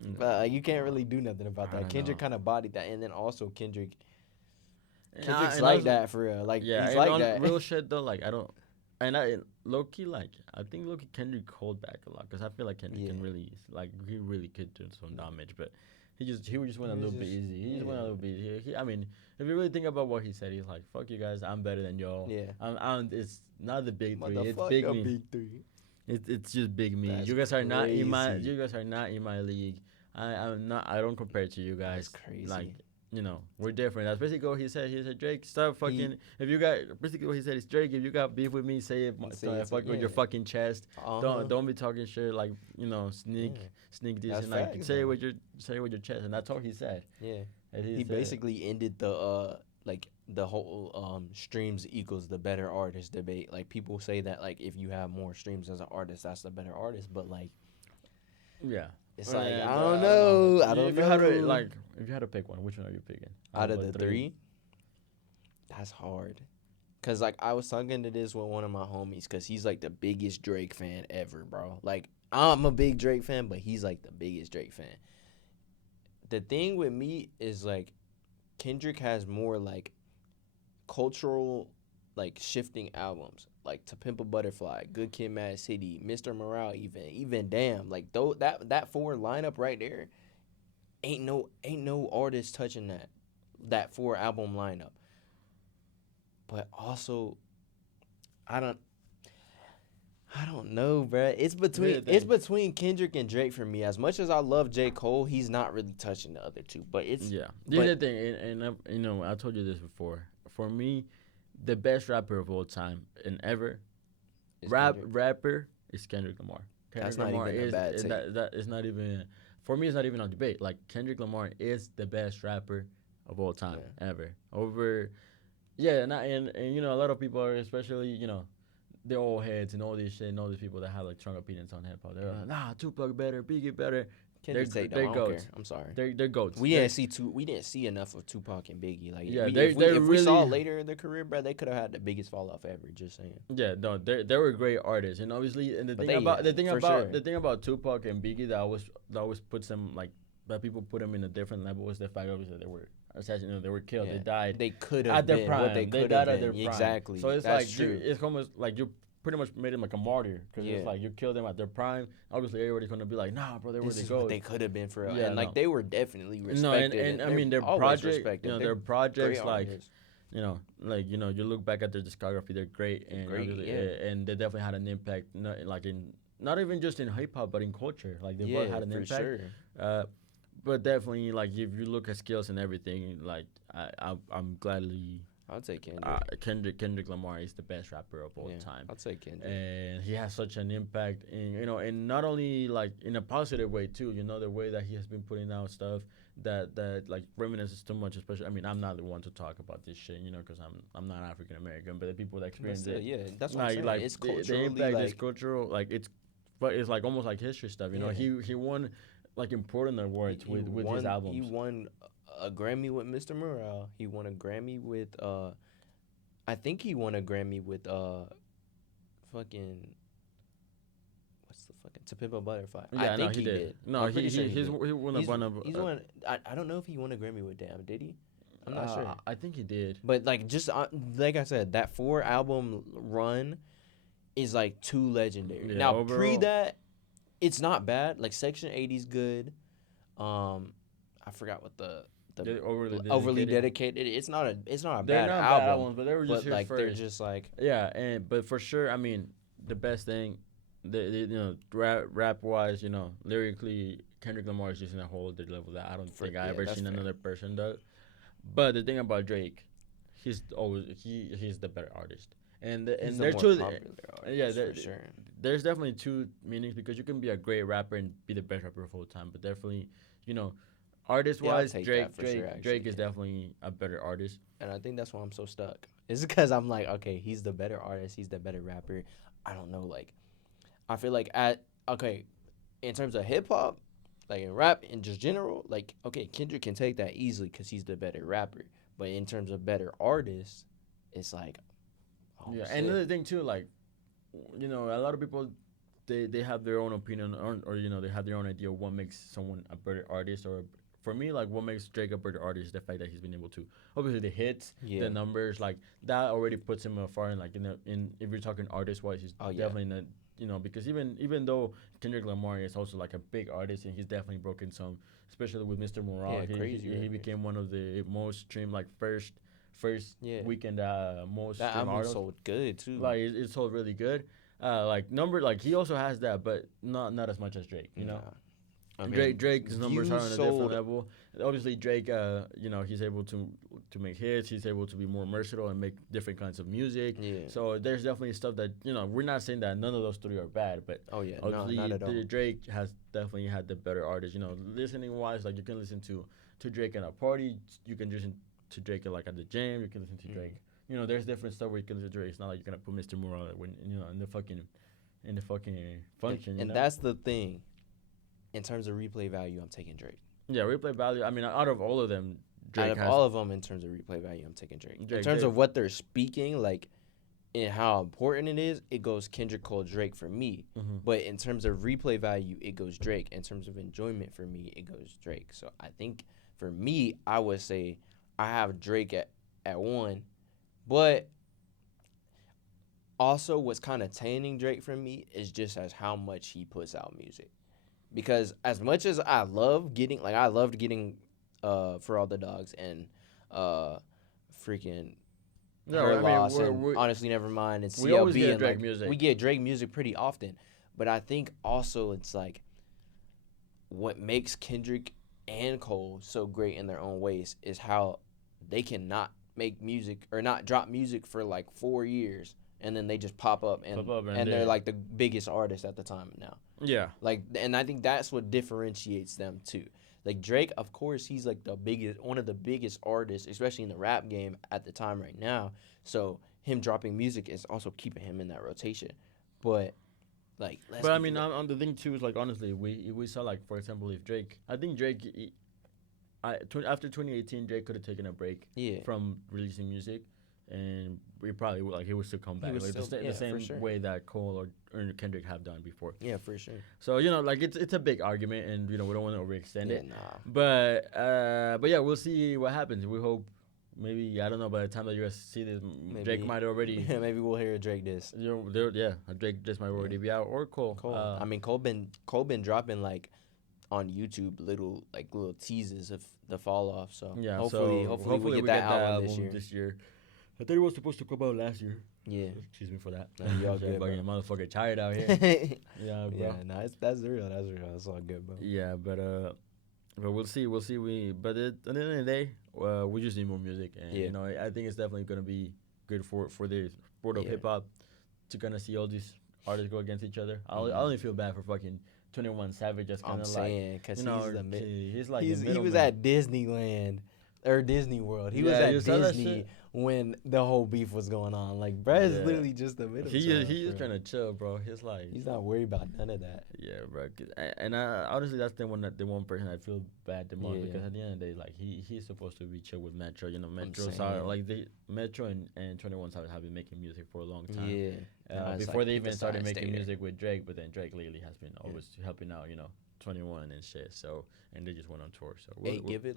You can't really do nothing about I that. don't Kendrick know. kind of bodied that, and then also Kendrick's And like also- that for real. Like Yeah, he's and like on that. real shit though. Like I don't, and low key like I think low key Kendrick hold back a lot because I feel like Kendrick can Yeah. really he really could do some damage, but he just went a He little was bit just- easy. He just went a yeah. little bit. I mean, if you really think about what he said, he's like, "Fuck you guys, I'm better than y'all." Yeah. It's not the big three. It's Motherfucker, big me. big three. It's just big me. That's You guys are not in my. crazy. You guys are not in my league. I'm not. I don't compare to you guys. That's crazy. Like we're different. That's basically what he said. He said, Drake, stop fucking. If you got basically what he said is Drake. If you got beef with me, say it. Say So I it, fuck with yeah. your fucking chest. Uh-huh. Don't be talking shit like sneak this That's and like facts, say it bro. with your chest. And that's all he said. Yeah. And He said- basically ended the like the whole streams equals the better artist debate. Like people say that like if you have more streams as an artist, that's the better artist. But like Yeah. it's like Yeah, I but don't know. I don't if know. You had to, if you had to pick one, which one are you picking? Out of the the three, that's hard. Cause like I was talking to this with one of my homies, cause he's like the biggest Drake fan ever, bro. Like I'm a big Drake fan, but he's like the biggest Drake fan. The thing with me is like Kendrick has more like cultural, like shifting albums, like To Pimp a Butterfly, Good Kid, Mad City, Mr. Morale, even Damn, like though that four lineup right there, ain't no artist touching that four album lineup. But also, I don't I don't know, bruh. Here's the It's thing. between Kendrick and Drake for me. As much as I love J. Cole, he's not really touching the other two. But it's Yeah, here's but the thing, you know, I told you this before. For me, the best rapper of all time and ever, it's Kendrick. rapper is Kendrick Lamar. That's Kendrick not Lamar even a bad take. that is not even, for me. It's not even on debate. Like Kendrick Lamar is the best rapper of all time Yeah. ever. Over, yeah, and you know, a lot of people are, especially, you know, the old heads and all this shit and all these people that have like strong opinions on hip hop. They're like, nah, Tupac better, Biggie better. Kendrick take them. They're I don't care. goats. I'm sorry. They're goats. We didn't see enough of Tupac and Biggie. Like Yeah, if they're we saw really, later in their career, bro, they could have had the biggest fall off ever. Just saying. yeah, no, they were great artists, and obviously, and But they yeah, for sure. the thing about Tupac and Biggie that always puts them like, that people put them in a different level, was the fact obviously they were assassinated, you know, they were killed, Yeah. they died They could have at their been prime, what they they could died have at their been. prime. Exactly. So it's That's like true. it's almost like you pretty much made them like a martyr, because Yeah. it's like you killed them at their prime. Obviously, everybody's gonna be like, nah, bro, they were This the is what goats. they could have been for real. Yeah, And like no. they were definitely No, respected. and I they're mean their always project, respected. you know, They're their projects, great like, artists. you know, like, you know, you look back at their discography, they're great, They're and great, obviously, yeah. and they definitely had an impact, not, like in, not even just in hip hop, but in culture. Like they both Yeah, had an for impact. sure. Uh, but definitely, like if you look at skills and everything, like I'm gladly, I'll take Kendrick. Kendrick Lamar is the best rapper of all Yeah, time, I'll take Kendrick. and he has such an impact in, you know, and not only like in a positive way too, you know, the way that he has been putting out stuff that like reminisces too much, especially, I mean, I'm not the one to talk about this shit, you know, because I'm not African American, but the people that But experience still, it, yeah, that's what I'm saying. like It's the culturally impact is like cultural, like it's, but it's like almost like history stuff, you know. yeah. He won like important awards with his He albums. won a Grammy with Mr. Morale. He won a Grammy with I think he won a Grammy with fucking what's the fucking To Pimp a Butterfly. Yeah, I no, think he he did. did. No, I'm pretty sure he he's did. he won a bunch of. He's won. I don't know if he won a Grammy with Damn. Did he? I'm not sure. I think he did. But like just like I said, that four album run is like too legendary. Yeah, Now pre overall. that, it's not bad. Like Section 80's good. I forgot what the They're overly dedicated. It's not a They're bad not album. bad albums, but they were just But his like first. they're just like Yeah, and but for sure, I mean, the best thing, you know, rap wise, you know, lyrically, Kendrick Lamar is just in a whole other level that I don't think I ever that's seen fair. another person does. But the thing about Drake, he's the better artist, and he's there's the two. more popular Yeah, artist, for sure. there's definitely two meanings, because you can be a great rapper and be the best rapper of all time, but definitely, you know, artist Yeah, I'll wise, take Drake that for sure, Drake actually, is yeah. definitely a better artist. And I think that's why I'm so stuck. It's because I'm like, okay, he's the better artist. He's the better rapper. I don't know. Like, I feel like in terms of hip hop, like in rap in just general, like okay, Kendrick can take that easily because he's the better rapper. But in terms of better artists, it's like, oh Yeah, shit. and another thing too, like, you know, a lot of people, they have their own opinion, or you know, they have their own idea of what makes someone a better artist, or for me, like what makes Drake a better artist is the fact that he's been able to, obviously the hits, Yeah. the numbers, like that already puts him afar, in like in if you're talking artist wise, he's Oh, yeah. definitely not, you know, because even though Kendrick Lamar is also like a big artist, and he's definitely broken some, especially with Mr. Morale. Yeah, crazy He records. became one of the most streamed, like first Yeah. weekend most That streamed album artists. sold good too. Like it's sold really good. Like he also has that, but not as much as Drake. You know, Nah. I mean, Drake's numbers are on a views different sold. level. Obviously, Drake, you know, he's able to make hits. He's able to be more versatile and make different kinds of music. Yeah. So there's definitely stuff that, you know, we're not saying that none of those three are bad, but Oh yeah. No, obviously not at all. Drake has definitely had the better artists. You know, listening wise, like you can listen to Drake at a party. You can listen to Drake like at the gym. You can listen to Drake. You know, there's different stuff where you can listen to Drake. It's not like you're gonna put Mr. Moore when, you know, in the fucking function. And you know? that's the thing. In terms of replay value, I'm taking Drake. Yeah, replay value. I mean, out of all of them, out Drake of has all of them, in terms of replay value, I'm taking Drake. In Drake. terms Drake. of what they're speaking, like, and how important it is, it goes Kendrick Cole, Drake for me. Mm-hmm. But in terms of replay value, it goes Drake. In terms of enjoyment for me, it goes Drake. So I think for me, I would say I have Drake at one. But also what's kind of tainting Drake for me is just as how much he puts out music. Because as much as I loved getting For All the Dogs and freaking No, Her I mean Loss and we Honestly Nevermind and we always CLB get and Drake like music. we get Drake music pretty often. But I think also it's like what makes Kendrick and Cole so great in their own ways is how they cannot make music or not drop music for like 4 years and then they just pop up and they're like the biggest artist at the time now. Yeah. Like, and I think that's what differentiates them too. Like Drake, of course, he's like one of the biggest artists, especially in the rap game at the time right now. So him dropping music is also keeping him in that rotation. But like, But I mean, on the thing too is like honestly, we saw like for example, if Drake, I think Drake, after 2018, Drake could have taken a break from releasing music, and we probably would, like he would still come back like the same way that Cole or Kendrick have done before. Yeah, for sure. So like it's a big argument, and we don't want to overextend it. Nah. But yeah, we'll see what happens. We hope. Maybe I don't know. By the time that you guys see this, Drake might already. Maybe we'll hear a Drake diss. A Drake diss might already be out, or Cole. I mean, Cole been dropping like on YouTube little teases of the fall off. So yeah, hopefully we get that album this year. I thought it was supposed to come out last year. Yeah. Excuse me for that. Y'all good, bro. Motherfucker tired out here. Yeah, bro. Yeah, no, that's real. That's all good, bro. Yeah, but we'll see. But at the end of the day, we just need more music, and I think it's definitely gonna be good for the sport of hip hop to kind of see all these artists go against each other. I only feel bad for fucking 21 Savage. Just kind of because he's like he was at Disneyland or Disney World. He was at Disney when the whole beef was going on. Like, bro, is literally just the middle. He is trying to chill, bro. He's not worried about none of that. Yeah, bro. And honestly, that's the one person I feel bad the most because at the end of the day, like he's supposed to be chill with Metro. Metro and 21 Savage have been making music for a long time. Yeah. Before they even started making music with Drake, but then Drake lately has been always helping out, 21 and shit. So, and they just went on tour. So give it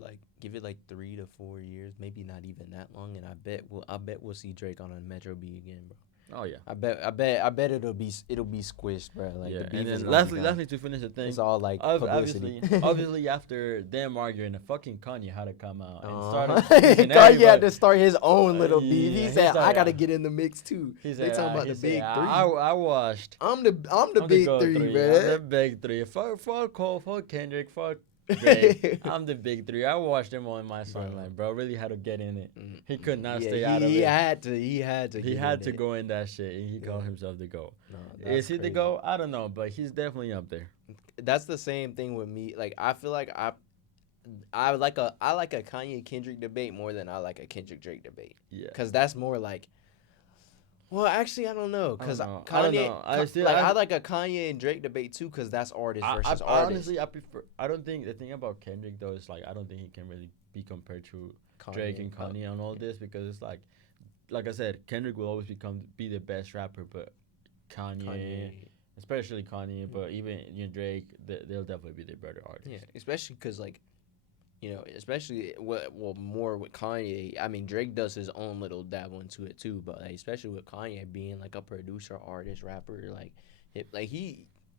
like 3 to 4 years, maybe not even that long, and I bet we'll see Drake on a Metro B again, bro. Oh yeah. I bet it'll be squished, bro. Like the beef and then lastly to finish the thing, it's all like publicity. obviously after them arguing, fucking Kanye had to come out and start. Kanye had to start his own little beef. He said, "I gotta get in the mix too." They talking about the big three. I watched. I'm the big three, man. I'm the big three. Fuck Cole, fuck Kendrick, fuck Drake. I'm the big three. I watched them all in my sunlight, bro. Really had to get in it. He could not stay out of it. He had to go in that shit, and he called himself the GOAT. No, is he the GOAT? I don't know, but he's definitely up there. That's the same thing with me. Like, I feel like I like a Kanye Kendrick debate more than I like a Kendrick Drake debate. Yeah, because that's more like. Well, actually, I don't know, because Kanye. I like a Kanye and Drake debate too, because that's artist versus artist. Honestly, I prefer. I don't think the thing about Kendrick though is like I don't think he can really be compared to Drake and Kanye on all this, because it's like I said, Kendrick will always be the best rapper, but Kanye. Especially Kanye, but even Drake, they'll definitely be the better artists. Yeah, especially because especially more with Kanye. I mean, Drake does his own little dabble into it too, but especially with Kanye being like a producer, artist, rapper,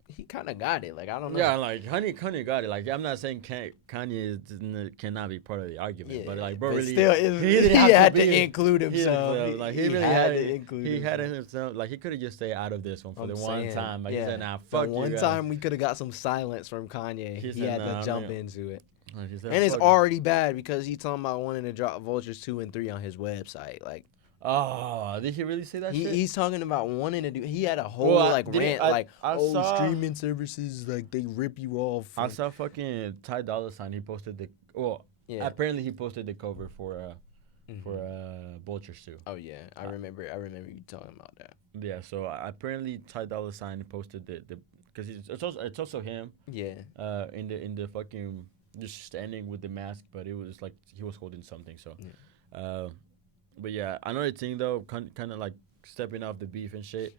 he kind of got it. Like, I don't know. Yeah, like Kanye got it. Like, I'm not saying Kanye cannot be part of the argument, but like, bro, but really, still, he had to include himself. He really had to include. He had himself. Like, he could have just stayed out of this one for one time. Like, he said, "Nah, fuck you." One time we could have got some silence from Kanye. He had to jump into it. Said, and it's already bad because he's talking about wanting to drop Vultures 2 and 3 on his website. Like, did he really say that shit? He's talking about wanting to do. He had a whole rant streaming services, like, they rip you off. I saw fucking Ty Dolla $ign. He posted apparently he posted the cover for Vultures 2. Oh yeah, I remember you talking about that. Yeah, so apparently Ty Dolla $ign posted the because it's also him. Yeah. In the fucking just standing with the mask, but it was like he was holding something. So, Yeah. uh, but yeah, another thing though, kind of like stepping off the beef and shit.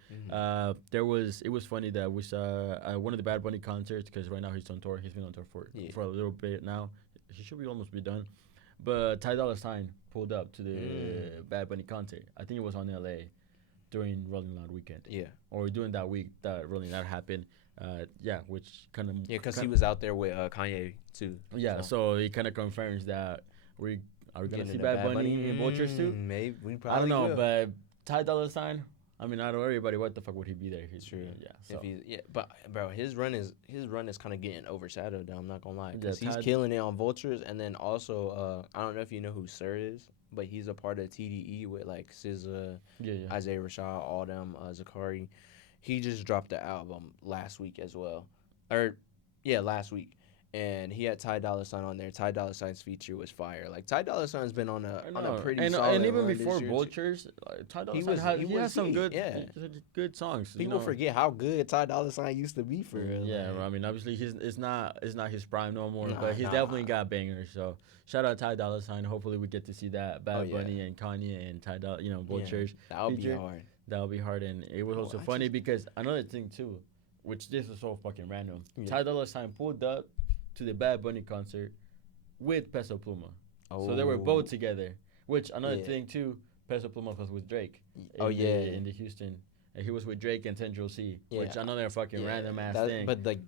It was funny that we saw one of the Bad Bunny concerts because right now he's on tour. He's been on tour Yeah. for a little bit now. He should be almost be done. But Ty Dolla Sign pulled up to the Bad Bunny concert. I think it was on LA during Rolling Loud weekend. Yeah. Or during that week that Rolling Loud happened. Yeah, which kind of Yeah, because he was out there with Kanye too. yeah. So he kind of confirms that we are we gonna see Bad Bunny in Vultures too. Maybe we I probably don't know, will. but Ty Dolla Sign. I mean, I don't know everybody. What the fuck would he be there? He's True. Yeah. So. If he's but bro, his run is kind of getting overshadowed. Though, I'm not gonna lie, because Yeah, he's Ty- killing it on Vultures, and then also I don't know if you know who Sir is, but he's a part of TDE with like SZA, yeah. Isaiah Rashad, all them, Zakari. He just dropped the album last week as well, last week. And he had Ty Dolla Sign on there. Ty Dolla Sign's feature was fire. Like Ty Dolla Sign's been on a pretty solid and even run this before year, too. Vultures, Ty Dolla He Sign was- he has some he- good yeah. good songs. People forget how good Ty Dolla Sign used to be for real. Yeah, like, well, I mean, obviously it's not his prime no more, Nah, but he's nah. definitely got bangers. So shout out Ty Dolla Sign. Hopefully we get to see that Bad Oh, yeah. Bunny and Kanye and Ty Dolla, yeah, Vultures. that would be feature. hard. That'll be hard, and it was Oh, also I funny because another thing too, which this is so fucking random. Yeah. Ty Dolla Sign pulled up to the Bad Bunny concert with Peso Pluma, so they were both together. Which another Yeah. thing too, Peso Pluma was with Drake. Oh, yeah. in the Houston, and he was with Drake and Central C, which Yeah. another fucking random ass That- thing. But like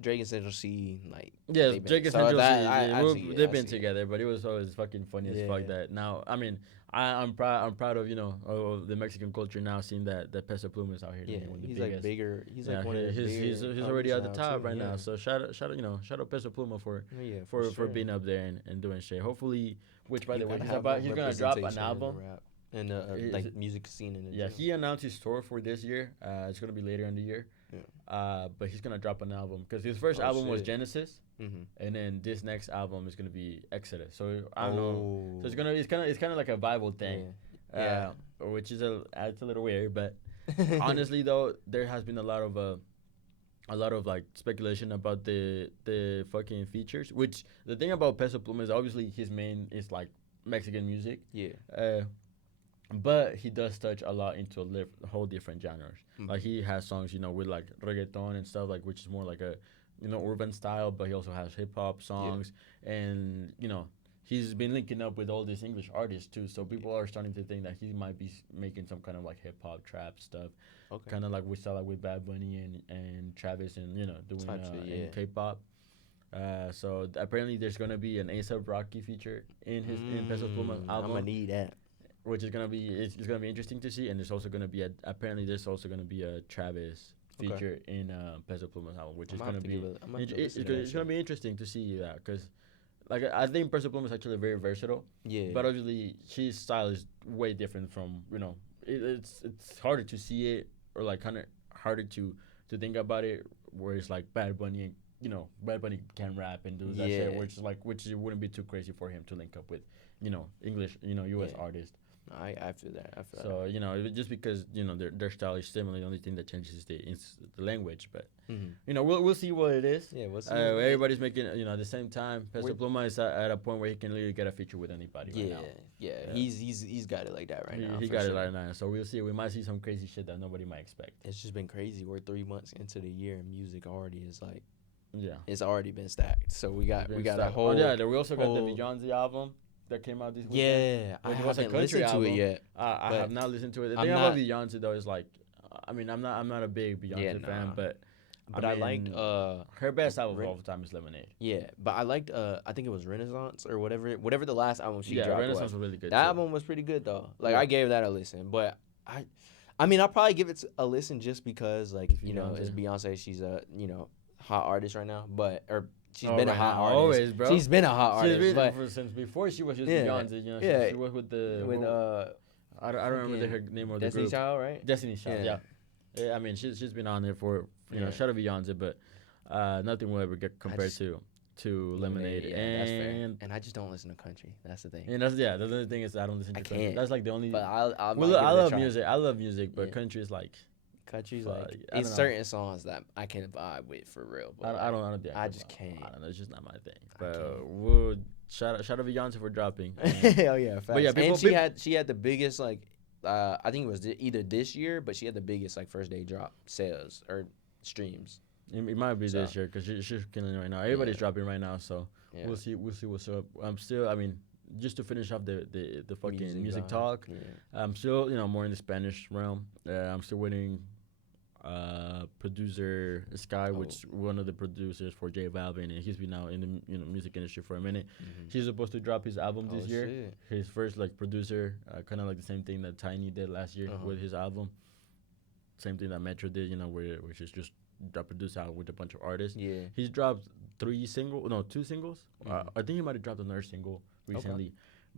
Drake and Central C, like Yeah, they've been- Drake and so Central that- C, I we're- see it, they've I been see it. together, but it was always fucking funny as fuck Yeah. that now. I mean, I'm proud of of the Mexican culture now, seeing that Peso Pluma is out here. Yeah, doing one of the he's like biggest. bigger. He's Yeah, like one of the he's bigger already at the artists top too, right yeah. now. So shout out Peso Pluma for Yeah, for sure. being up there and doing shit. Hopefully, which by You the way, gotta have he's gonna drop an representation in the album. rap and Is like it- music scene in the Yeah, general. he announced his tour for this year. It's gonna be later in the year. Yeah. But he's gonna drop an album because his first Oh, album was shit. Genesis, Mm-hmm. and then this next album is gonna be Exodus. So I don't know. Oh. So it's kind of like a Bible thing, Yeah. which is it's a little weird. But honestly, though, there has been a lot of like speculation about the fucking features. Which the thing about Peso Pluma is obviously his main is like Mexican music. Yeah. But he does touch a lot into a whole different genres. Mhm. Like he has songs, with like reggaeton and stuff, like which is more like a, urban style. But he also has hip hop songs, and he's been linking up with all these English artists too. So people are starting to think that he might be making some kind of like hip hop trap stuff, Okay. kind of like we saw like with Bad Bunny and Travis, and doing Type shit, in yeah. K-pop. So apparently there's gonna be an A$AP Rocky feature in Peso Pluma I'm album, gonna need that. which is gonna be it's gonna be interesting to see. And there's also gonna be there's also gonna be a Travis Okay. feature in Peso Pluma's album, which is I'm gonna be it's gonna be be interesting to see that because like I think Peso Pluma is actually very versatile, yeah. but obviously his style is way different from it's harder to see it, or like kind of harder to think about it, where it's like Bad Bunny, Bad Bunny can rap and do that shit, Yeah. which it wouldn't be too crazy for him to link up with English U.S. Yeah. artists. I feel that. So just because their style is similar, the only thing that changes is the language. But Mhm. we'll see what it is. Yeah. What's Everybody's making at the same time. Peso We're- Pluma is at a point where he can literally get a feature with anybody. Yeah, right now. yeah. Yeah. He's got it like that right now. He for got sure. it right now. So we'll see. We might see some crazy shit that nobody might expect. It's just been crazy. We're 3 months into the year, and music already is like Yeah. it's already been stacked. So we got a whole. Oh yeah, we also got the whole- Beyonce album that came out this weekend. Yeah, I Which was a haven't country listened to it album. yet. I But have not listened to it. The I'm thing about not- Beyonce though is like, I mean, I'm not a big Beyonce fan, nah. but But I liked her best album of Ren- all time is Lemonade. yeah, but I liked I think it was Renaissance or whatever the last album she Yeah, dropped Renaissance was. was really good. That too. album was pretty good though. Like Yeah. I gave that a listen, but I mean I'll probably give it a listen just because like It's it's Beyonce. She's a hot artist right now, she's Oh, been a right hot now, artist. always, bro. She's been a hot She's artist, been but since before she was just Yeah. Beyonce. Yeah. She was with the with I don't remember her name of the Destiny's group. Child, right? Destiny's Child. Yeah. Yeah. I mean, she's been on there for Yeah. shout out Beyonce, but nothing will ever get compared just- to Lemonade. Yeah, that's fair. And And I just don't listen to country. That's the thing. the other thing is I don't listen to I country. can't. That's like the only. But I I love music. I love music, but Yeah. country is like Country's Fuck, like I it's don't know. certain songs that I can vibe with for real, but like, I don't think I can just vibe. can't. I don't know. It's just not my thing. I But can't. we'll shout out Beyonce for dropping. And, Oh yeah, but yeah, facts. people, And people she had the biggest like I think it was either this year, but she had the biggest like first day drop sales or streams. it might be So this year because she's killing it right now. yeah, Everybody's dropping right now, so yeah. we'll see what's up. I'm still, I mean, just to finish off the fucking music vibe. talk. Yeah. I'm still, more in the Spanish realm. I'm still waiting. Producer Sky, which one of the producers for J Balvin, and he's been out in the music industry for a minute. He's supposed to drop his album this year. Shit. His first like producer, kind of like the same thing that Tiny did last year with his album. Same thing that Metro did, which is just produce out with a bunch of artists. Yeah. He's dropped two singles. I think he might have dropped another single recently,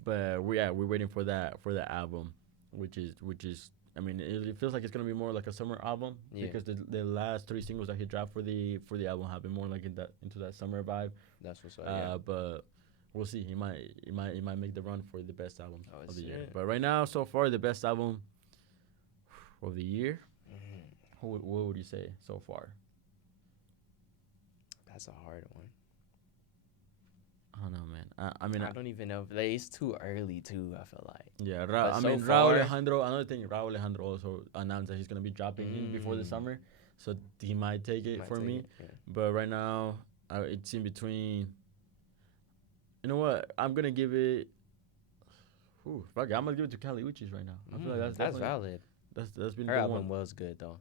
but we're waiting for that album, which is. I mean, it feels like it's gonna be more like a summer album because the last 3 singles that he dropped for the album have been more like into that summer vibe. That's what's up. But we'll see. He might make the run for the best album of the year. Shit. But right now, so far, the best album of the year. What would you say so far? That's a hard one. I don't know, man. I mean, I don't even know. It's too early too. I feel like. yeah. But Raul far- Alejandro. Another thing, Raul Alejandro also announced that he's gonna be dropping him before the summer, so he might take it for me. Yeah. But right now, it's in between. You know what? I'm gonna give it. Fuck it, I'm gonna give it to Kali Uchis right now. I feel like that's That's definitely- valid. That's been Her the album one. was good though.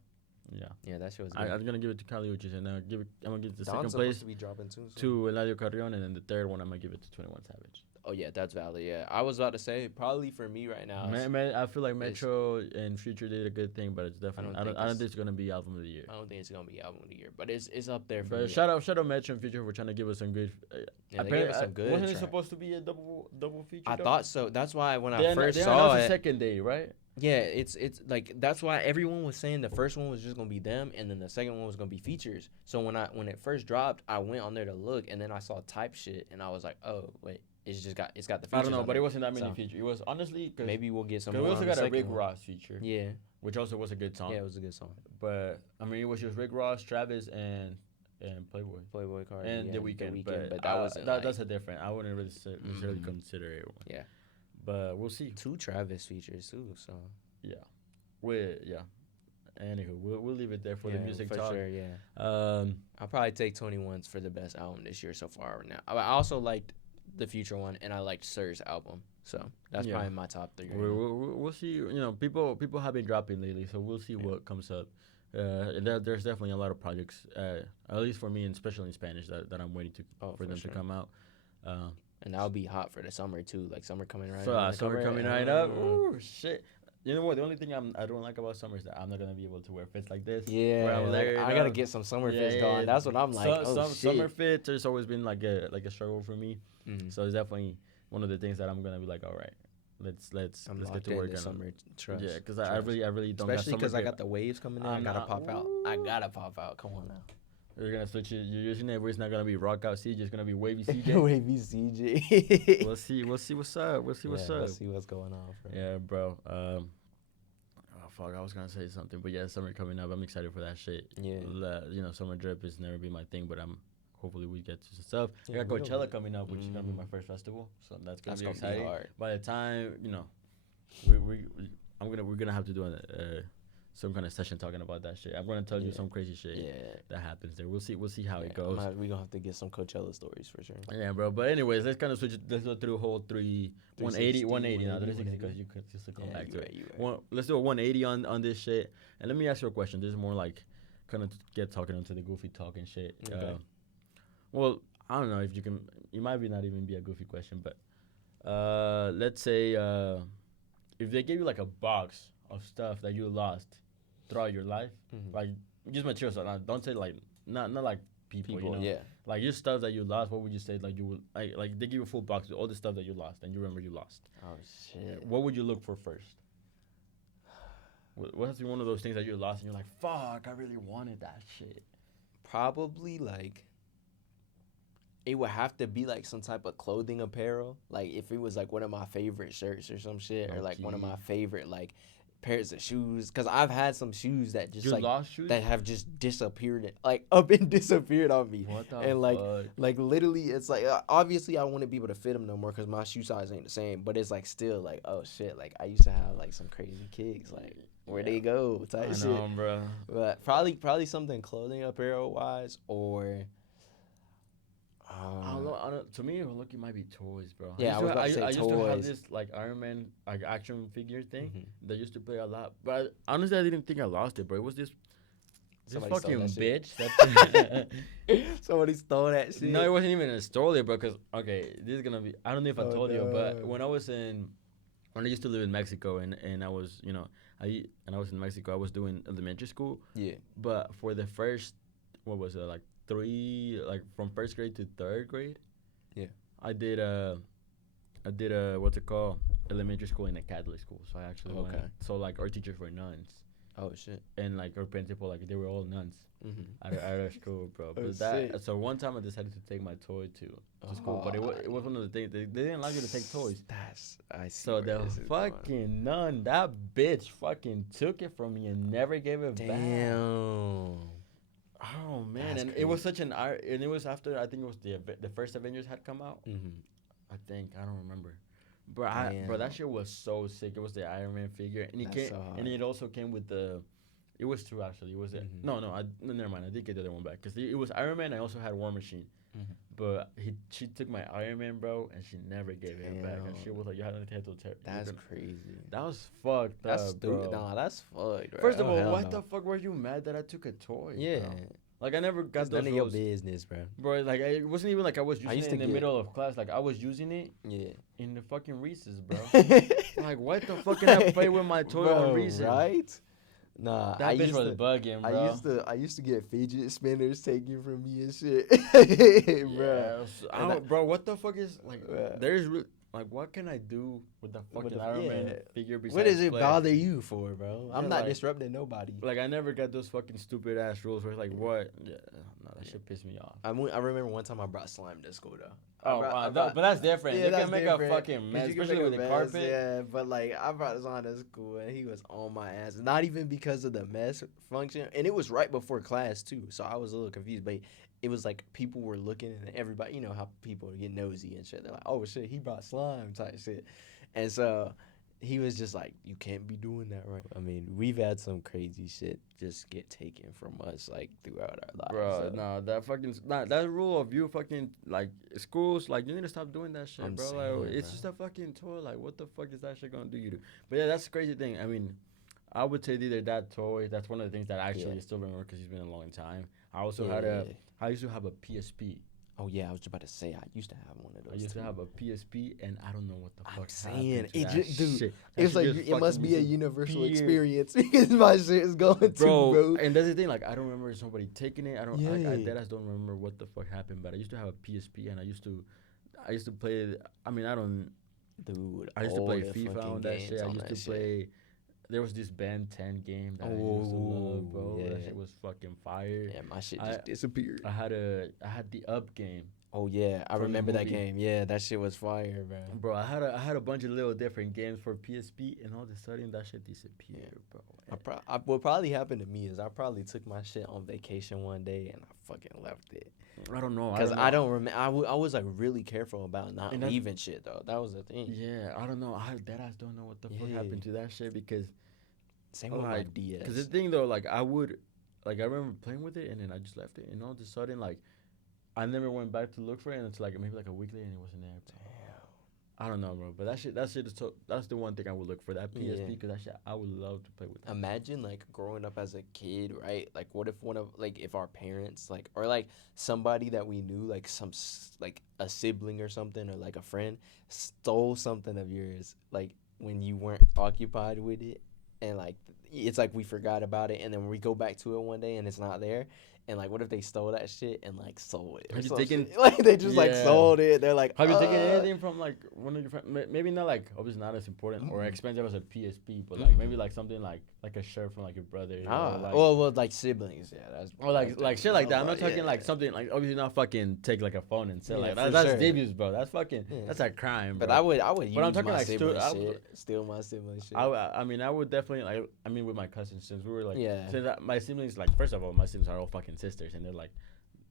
Yeah. Yeah, that shit was good. I'm gonna give it to Kali Uchis, and I'm gonna give the Don's second supposed place to be dropping too. So. to Eladio Carrion, and then the third one I'm gonna give it to 21 Savage. Oh yeah, that's valid. Yeah, I was about to say probably for me right now. I feel like Metro and Future did a good thing, but it's definitely I don't think it's gonna be album of the year. I don't think it's gonna be album of the year, but it's up there for But me. shout out Metro and Future for trying to give us some good. Yeah, they gave us some good. Wasn't it track. supposed to be a double feature? I thought so. That's why when they I first they saw announced it, the second day, right? yeah, it's like that's why everyone was saying the first one was just gonna be them, and then the second one was gonna be features. So when it first dropped, I went on there to look, and then I saw type shit, and I was like, oh wait, it's got the features. I don't know, on but there. it wasn't that many So, features. It was honestly cause maybe we'll get some. we More also on the got a Rick second one. Ross feature, Yeah, which also was a good song. yeah, it was a good song. But I mean, it was just Rick Ross, Travis, and Playboy. Playboy Cardi And yeah, the weekend, but that that wasn't. Like, that's a different. I wouldn't really necessarily consider it one. Yeah. But we'll see. 2 Travis features too. So Yeah, yeah. Anywho, we'll leave it there for yeah, the music for talk. sure. Yeah. Um, I'll probably take 21's for the best album this year so far. Right now, I also liked the Future one, and I liked Sir's album. So that's Yeah. probably my top 3. Right now. we'll see. People have been dropping lately, so we'll see what comes up. There's definitely a lot of projects, at least for me, and especially in Spanish, that I'm waiting for them sure. to come out. And that'll be hot for the summer too. Like summer coming right So up. summer coming right up. Ooh, shit. You know what? The only thing I don't like about summer is that I'm not gonna be able to wear fits like this. Yeah, where I'm like, there, I gotta get some summer fits going. That's what I'm like. Shit. Summer fits has always been like a struggle for me. So it's definitely one of the things that I'm gonna be like, all right, let's get to work on summer trust. Yeah, because I really don't. Especially because I got the waves coming in. I gotta pop out. I gotta pop out. Come on now. You're gonna switch it. You're using it where it's not gonna be rock out CJ. It's gonna be wavy CJ. Wavy CJ. We'll see what's up. We'll see what's up. We'll see what's going on. Bro. Yeah, bro. Fuck, I was gonna say something, but yeah, summer coming up. I'm excited for that shit. Yeah. Summer drip has never been my thing, but hopefully we get to some stuff. Yeah, I got Coachella coming up, which is gonna be my first festival, so that's gonna be exciting. hard. By the time we're gonna have to do some kind of session talking about that shit. I'm gonna tell you some crazy shit that happens there. We'll see how it goes. We're gonna have to get some Coachella stories for sure. Yeah, bro. But anyways, let's kind of switch. Let's go through the whole 180 now. 360 because you could just come back to it. Let's do a 180 on this shit. And let me ask you a question. This is more like kind of get talking into the goofy talk and shit. Okay. Well, I don't know if you can. It might not even be a goofy question, but let's say if they gave you like a box of stuff that you lost throughout your life, like just material stuff. Don't say like not like people, you know? Yeah. Like just stuff that you lost. What would you say? Like you would like they give you a full box with all the stuff that you lost, and you remember you lost. Oh shit. What would you look for first? What's one of those things that you lost and you're like, fuck, I really wanted that shit. Probably like. It would have to be like some type of clothing apparel. Like if it was like one of my favorite shirts or some shit, or like one of my favorite like pairs of shoes because I've had some shoes that just You like lost shoes? that have just disappeared, like up and disappeared on me. What the And fuck? like literally, it's like obviously I wouldn't be able to fit them no more because my shoe size ain't the same. But it's like still like, oh shit, like I used to have like some crazy kicks, like where Yeah. they go I type shit. know, bro. But probably something clothing apparel wise or. I don't know. To me, look, it might be toys, bro. Yeah, I was about to say I used to have toys. this like Iron Man like action figure thing Mhm. that used to play a lot. But honestly, I didn't think I lost it, bro. It was this Somebody stole fucking that shit. bitch. Somebody stole that shit. No, it wasn't even a story, bro. Cause okay, this is gonna be. I don't know if I Oh, told you, but no. when I used to live in Mexico, and I was, I was in Mexico. I was doing elementary school, Yeah. but for the first, what was it, like like from first grade to third grade. Yeah. I did what's it called, elementary school in a Catholic school. So I actually went. Okay. So like our teachers were nuns, Oh shit. and like our principal, like they were all nuns Mm-hmm. at our school, bro. Oh, But that sick. so one time I decided to take my toy to school, but it was one of the things they didn't allow you to take toys. I see. So where the this is going. fucking nun, that bitch, fucking took it from me and never gave it back. Damn. Oh man, That's and it was such and it was after, I think it was the first Avengers had come out. Mm-hmm. I don't remember. Bro, Damn. that shit was so sick. It was the Iron Man figure, and That's came, so hard. and it also came with the. It was two actually. It was Mhm. no, never mind. I did get the other one back because it was Iron Man. I also had War Machine, Mhm. but she took my Iron Man, bro, and she never gave it back. And she Damn. was like, "You had to tear." That's crazy. That was fucked That's up, bro. stupid. Nah, that's fucked. Bro. First of Oh, all, hell why no. the fuck were you mad that I took a toy? Yeah. Bro? Like I never got It's those none of your rules. business, bro. Bro, like it wasn't even like I was using used it to in the get- middle of class. Like I was using it Yeah. in the fucking recess, bro. Like what the fuck can I play with my toy on Bro, recess? right? Nah, That bitch was bugging, bro. I used to get fidget spinners taken from me and shit, bro. Yeah, bro, what the fuck is like? Yeah. There's like, what can I do with the fucking Iron Man yeah. figure? Besides What does it play? bother you for, bro? I'm Yeah, not like- disrupting nobody. Like I never got those fucking stupid ass rules where it's like, what? Yeah, no, that shit pissed me off. I remember one time I brought slime to school though. Oh, but that's different. Yeah, You that's can make different. a fucking mess, You can especially make with a the mess, carpet. Yeah, but like I brought slime to school and he was on my ass. Not even because of the mess function, and it was right before class too, so I was a little confused. But it was like people were looking and everybody, you know how people get nosy and shit. They're like, oh shit, he brought slime type shit, and so he was just like, you can't be doing that, right? I mean, we've had some crazy shit just get taken from us like throughout our lives. Bro, so. nah, that rule of you fucking like schools, like you need to stop doing that shit, I'm bro. saying, Like it's bro. just a fucking toy. Like what the fuck is that shit gonna do you to? But yeah, that's the crazy thing. I mean, I would say either that toy. That's one of the things that I actually Yeah. still remember because it's been a long time. I also Yeah. I used to have a PSP. Oh yeah, I was just about to say I used to have one of those. I used to too. have a PSP, and I don't know what the I'm fuck saying, happened to it that just- dude, shit. That It's shit like just it must fucking be a universal disappeared. experience because my shit is going too, bro. And that's the thing. Like I don't remember somebody taking it. I Yeah. deadass don't remember what the fuck happened. But I used to have a PSP, and I used to play. I mean, Dude, I used to all play the FIFA fucking on that games shit. I on used that to shit. play. There was this Ben 10 game that I used to love, bro. Oh, That yeah. shit was fucking fire. Yeah, my shit I- just disappeared. I had the Up game, Oh yeah, I from the remember that movie. game. Yeah, that shit was fire, bro. bro. I had a bunch of little different games for PSP, and all of a sudden that shit disappeared, bro. What probably happened to me is I probably took my shit on vacation one day and I fucking left it I don't know. because I don't remember. I was like really careful about not And that- leaving shit though. That was the thing. Yeah, I don't know. I deadass don't know what the fuck Yeah. happened to that shit because. Same with my Like, DS. Because the thing though, like I remember playing with it and then I just left it, and all of a sudden like I never went back to look for it until like maybe like a week later and it wasn't there. Bro. I don't know, bro, but that shit is that's the one thing I would look for, that PSP, Yeah. because that shit I would love to play with. That. Imagine like growing up as a kid, right? Like what if if our parents like or like somebody that we knew, like like a sibling or something or like a friend stole something of yours like when you weren't occupied with it, and like it's like we forgot about it, and then we go back to it one day and it's not there. And like, what if they stole that shit and like sold it or Have you some taken? shit? Like they just like Yeah. sold it. They're like, Have you taken anything from like one of your friends? Maybe not like obviously not as important or Mm-mm. expensive as a PSP, but like maybe like something like a shirt from like your brother Nah. or like Well, like siblings. Yeah, that's or like shit like that. I'm not different. talking like something like obviously not fucking take like a phone and sell Yeah, like for that's sure. debuts, bro. That's fucking Yeah. that's a crime, But bro. I would But I'm use talking my like sibling shit, steal my sibling shit. I mean I would definitely like I mean with my cousins since we were like Yeah. since my siblings like first of all my siblings are all fucking sisters and they're like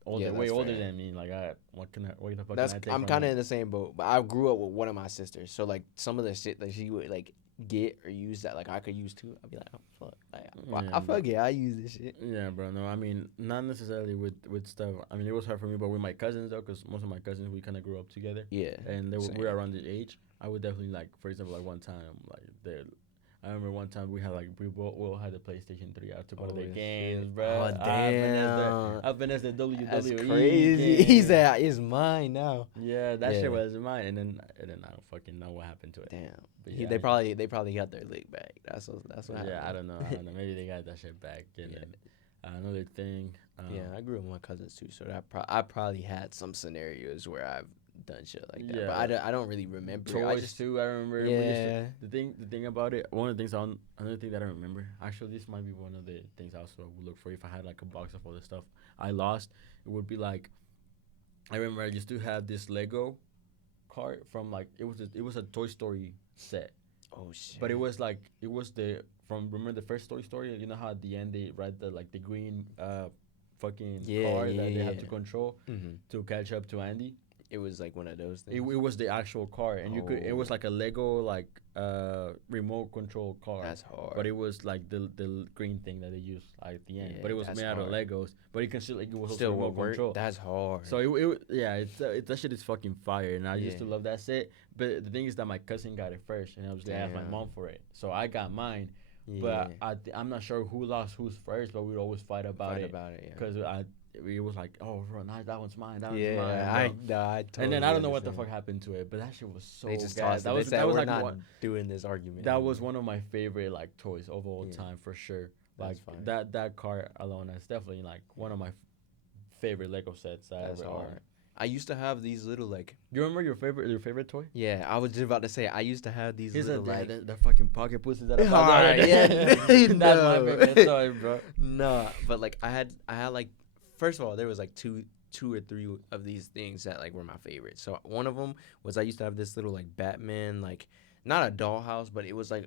older Yeah, way that's older fair. than me. Like what the fuck That's can I take I'm from kind of them? in the same boat, but I grew up with one of my sisters, so like some of the shit that she would like get or use that like I could use too. I'd be like, oh fuck, like, Yeah, I bro. fuck it, I use this shit. Yeah, bro. No, I mean not necessarily with stuff. I mean it was hard for me, but with my cousins though, because most of my cousins we kind of grew up together, Yeah, and we same. were around the age. I would definitely like, for example, like one time, like they I remember one time we had like we all had the PlayStation 3. I took one of Oh, their shit. games, bro. Oh, damn. I finished the WWE. That's crazy. game. He said it's mine now. Yeah, that Yeah. shit was mine, and then I don't fucking know what happened to it. Damn. But He, yeah, they probably got their lick back. That's what happened. yeah, I don't know. Maybe they got that shit back. And Yeah. then another thing. Yeah, I grew up with my cousins too, so that I probably had some scenarios where I've done shit like that. But I don't really remember. I Toys just too. I remember. We yeah. the thing about it. One of the things another thing that I remember. Actually, this might be one of the things I also would look for if I had like a box of all the stuff I lost. It would be like, I remember I used to have this Lego cart from like it was a Toy Story set, Oh shit. but it was the from remember the first Toy Story. You know how at the end they ride the green fucking car that they have to control to catch up to Andy. It was like one of those It things. was the actual car, and you could. It was Oh. like a Lego like remote control car. That's hard. But it was like the green thing that they used at the end. Yeah, but it was that's made out of hard. Legos. But you can still like it was Still also will remote work. control. That's hard. So it that shit is fucking fire, and I used to Yeah. love that set. But the thing is that my cousin got it first, and obviously I asked my Damn. mom for it, so I got mine. yeah. But I'm not sure who lost who's first, but we'd always fight about Fight it about it. Yeah. because it was like, oh, bro, nah, that one's mine, that one's Yeah. mine. bro. I totally And then I don't know what the understand. fuck happened to it, but that shit was so They just gas. tossed it. They said, that was we're like not one, doing this argument. that was anymore." one of my favorite like toys of all Yeah. time for sure. That's Like fire. that car alone is definitely like one of my favorite Lego sets I That's ever hard. owned. I used to have these little like. You remember your favorite toy? Yeah, I was just about to say I used to have these Here's little like. the fucking pocket pussies that I found the Alright, other day. yeah, That's no. my favorite toy, bro. Nah, but like I had like, first of all, there was like two or three of these things that like were my favorites. So one of them was I used to have this little like Batman, like not a dollhouse, but it was like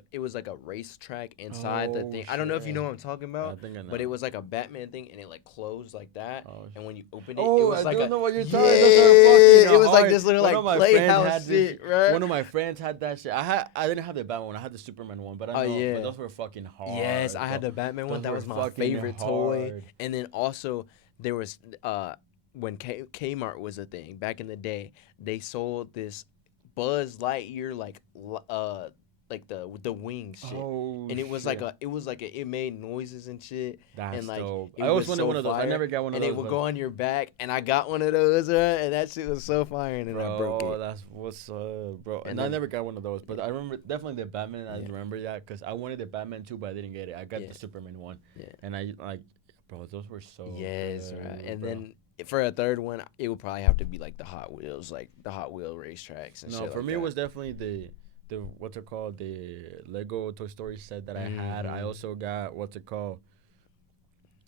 a racetrack inside the Oh, thing. I don't know if you shit. know what I'm talking I about, think I know. but it was like a Batman thing, and it like closed like that. Oh, And when you open it, Oh, it was I like do a, know what you're yeah, talking about. Those are fucking it was like hard. this little One like of my friends playhouse had this- shit, right? One of my friends had that shit. I didn't have the Batman one. I had the Superman one, but I Oh, know yeah. but those were fucking hard. Yes, I had bro. the Batman one. Those That were was my fucking favorite toy. hard. And then also there was when Kmart was a thing back in the day, they sold this Buzz Lightyear like the wing shit. Oh, And it was shit. it made noises and shit. That's and like dope. it I always was wanted so one of those. I fire, never got one of and those. it would but- go on your back, and I got one of those, and that shit was so fire, and then I broke Bro, it. that's what's up, bro. And And I then- never got one of those, but I remember definitely the Batman. I Yeah. remember that because I wanted the Batman too, but I didn't get it. I got Yeah. the Superman one, Yeah. and I like, bro, those were so. Yes, good, right. And bro. then for a third one, it would probably have to be like the Hot Wheels, like the Hot Wheel racetracks and no, shit. for like me that. it was definitely the what's it called, the Lego Toy Story set that I had. I Mhm. also got what's it called.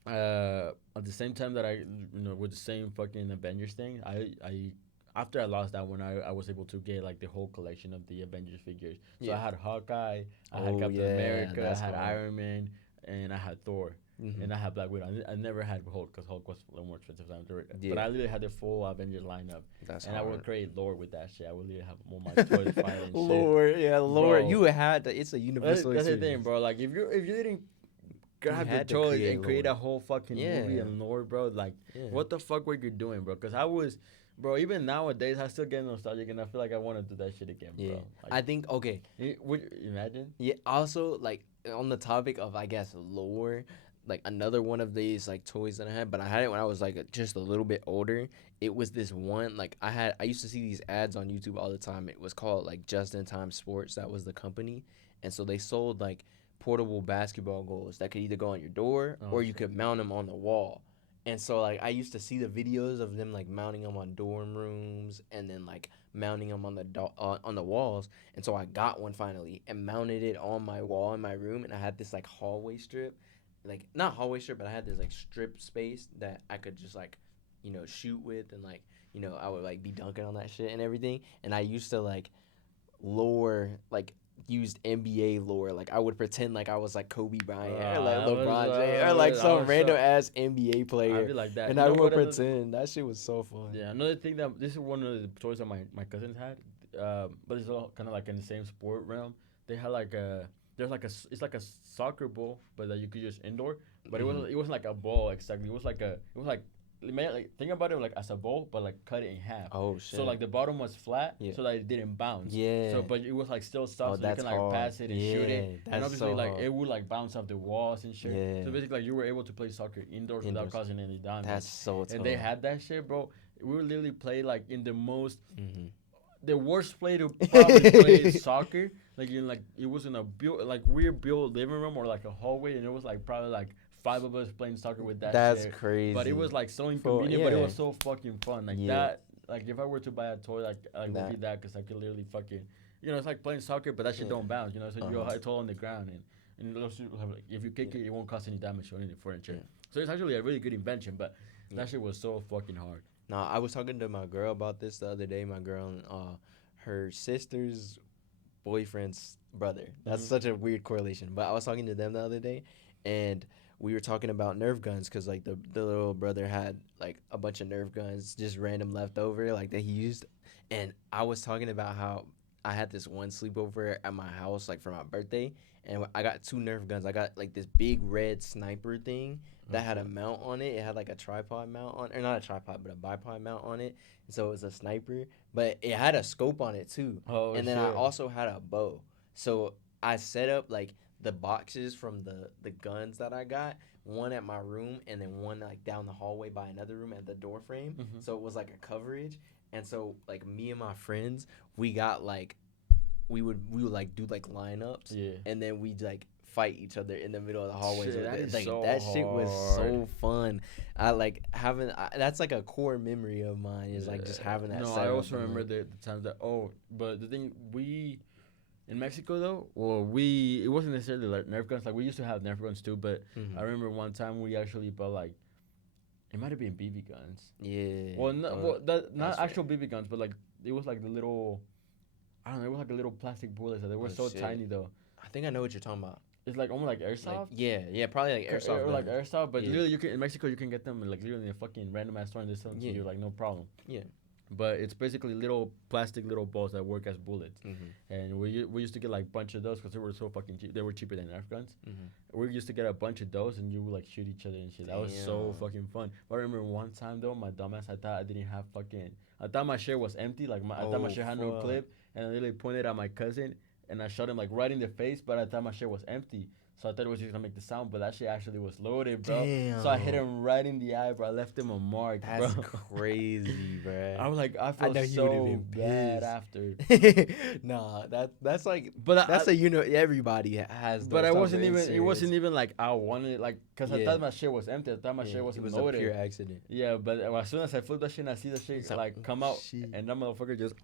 At the same time that I with the same fucking Avengers thing, I after I lost that one, I was able to get like the whole collection of the Avengers figures. So I Yeah. had Hawkeye, I had Oh, Captain yeah, America, I that's had hard. Iron Man, and I had Thor. Mhm. And I had Black Widow. I never had Hulk because Hulk was a little more expensive than Thor. But Yeah. I literally had the full Avengers lineup. That's And hard. I would create lore with that shit. I would literally have all my toys fighting shit. Lord, yeah, Lord, Bro. you had to, it's a That's, universal that's the experience. thing, bro. Like if you didn't grab the had to toys create and create lore. a whole fucking movie Yeah. and lore, bro, like Yeah. what the fuck were you doing, bro? Because I was, bro. Even nowadays, I still get nostalgic, and I feel like I want to do that shit again, Yeah, bro. Like, I think okay. would you imagine? Yeah. Also, like on the topic of I guess lore, like another one of these like toys that I had, but I had it when I was like just a little bit older. It was this one like I used to see these ads on YouTube all the time. It was called like Just in Time Sports. That was the company, and so they sold like portable basketball goals that could either go on your door Oh, or you shit. could mount them on the wall. And so like I used to see the videos of them like mounting them on dorm rooms and then like mounting them on the walls. And so I got one finally and mounted it on my wall in my room. And I had this like hallway strip, like not hallway strip, but I had this like strip space that I could just like, shoot with and like, I would like be dunking on that shit and everything. And I used to like lore like used NBA lore. Like I would pretend like I was like Kobe Bryant or like LeBron James or like some random ass NBA I'd player, be like that. and You I know would what? pretend. That shit was so fun. Yeah, another thing that this is one of the toys that my cousins had, but it's all kind of like in the same sport realm. They had like a there's like it's like a soccer ball, but that you could use indoor. But Mhm. it wasn't like a ball exactly. It was like think about it like as a ball, but like cut it in half. Oh So shit. like the bottom was flat, Yeah. so that it didn't bounce. Yeah. So but it was like still Oh, soft, so you that's can like hard. pass it and shoot Yeah, it. And that's obviously so like hard. it would like bounce off the walls and shit. Yeah. So basically like you were able to play soccer indoors without Indoors. causing any damage. That's so tough. And they had that shit, bro. We would literally play like in the most Mhm. the worst play to probably play soccer. Like in like it was in a built like weird built living room or like a hallway, and it was like probably like five of us playing soccer with that That's shit. crazy. But it was like so inconvenient, but it yeah. was so fucking fun. Like Yeah. that, like if I were to buy a toy, like would be That. that because I could literally fucking, it's like playing soccer, but that shit Yeah. don't bounce. So you're Uh-huh. high tall on the ground, and those people have, like if you kick Yeah. it, it won't cause any damage to any furniture. Yeah. So it's actually a really good invention, but Yeah. that shit was so fucking hard. No, I was talking to my girl about this the other day. My girl and her sister's boyfriend's brother. That's Mhm. such a weird correlation. But I was talking to them the other day, and we were talking about Nerf guns because like the little brother had like a bunch of Nerf guns, just random leftover like that he used, and I was talking about how I had this one sleepover at my house like for my birthday, and I got two Nerf guns. I got like this big red sniper thing that had a mount on it. It had like a tripod mount on, or not a tripod, but a bipod mount on it. And so it was a sniper, but it had a scope on it too. Oh And then I also had a bow. So I set up like the boxes from the guns that I got, one at my room and then one like down the hallway by another room at the door frame. Mhm. So it was like a coverage. And so like me and my friends, we got like we would like do like lineups, Yeah. and then we'd like fight each other in the middle of the hallways. Shit, that is like so that shit was so hard. fun. I like having that's like a core memory of mine is like just having that. No, I setup also and, remember like, the times that but the thing we in Mexico though, well it wasn't necessarily like Nerf guns. Like we used to have Nerf guns too, but mhm. I remember one time we actually bought like it might have been BB guns. Yeah. Well, not that's right. actual BB guns, but like it was like the little. I don't know. It was like a little plastic bullets. They were Oh, so shit. tiny though. I think I know what you're talking about. It's like almost like Like airsoft. yeah, probably like airsoft. Or like guns. airsoft, but Yeah. literally you can in Mexico you can get them like literally in a fucking random ass store and they sell them to Yeah. you like no problem. Yeah. But it's basically little plastic little balls that work as bullets, Mm-hmm. and we used to get like a bunch of those because they were so fucking cheap. They were cheaper than Nerf guns. Mm-hmm. We used to get a bunch of those, and you would like shoot each other and shit. That was so Damn. fucking fun. But I remember one time though, my dumbass, I thought my share was empty. Like I thought my Oh, share had no fuck. clip, and I literally pointed at my cousin, and I shot him like right in the face. But I thought my share was empty, so I thought it was just gonna make the sound. But that shit actually was loaded, bro. Damn. So I hit him right in the eye, bro. I left him a mark, That's bro. crazy, bro. I was like, I I felt know you so would've been bad pissed. after. Nah, that's like But that's everybody has. But those I type wasn't of even. It incidents. wasn't even like I wanted like because I Yeah. thought my shit was empty. I thought my shit It wasn't was loaded. a pure accident. Yeah, but as soon as I flipped that shit and I see the shit It's like, like come out, shit. and that motherfucker just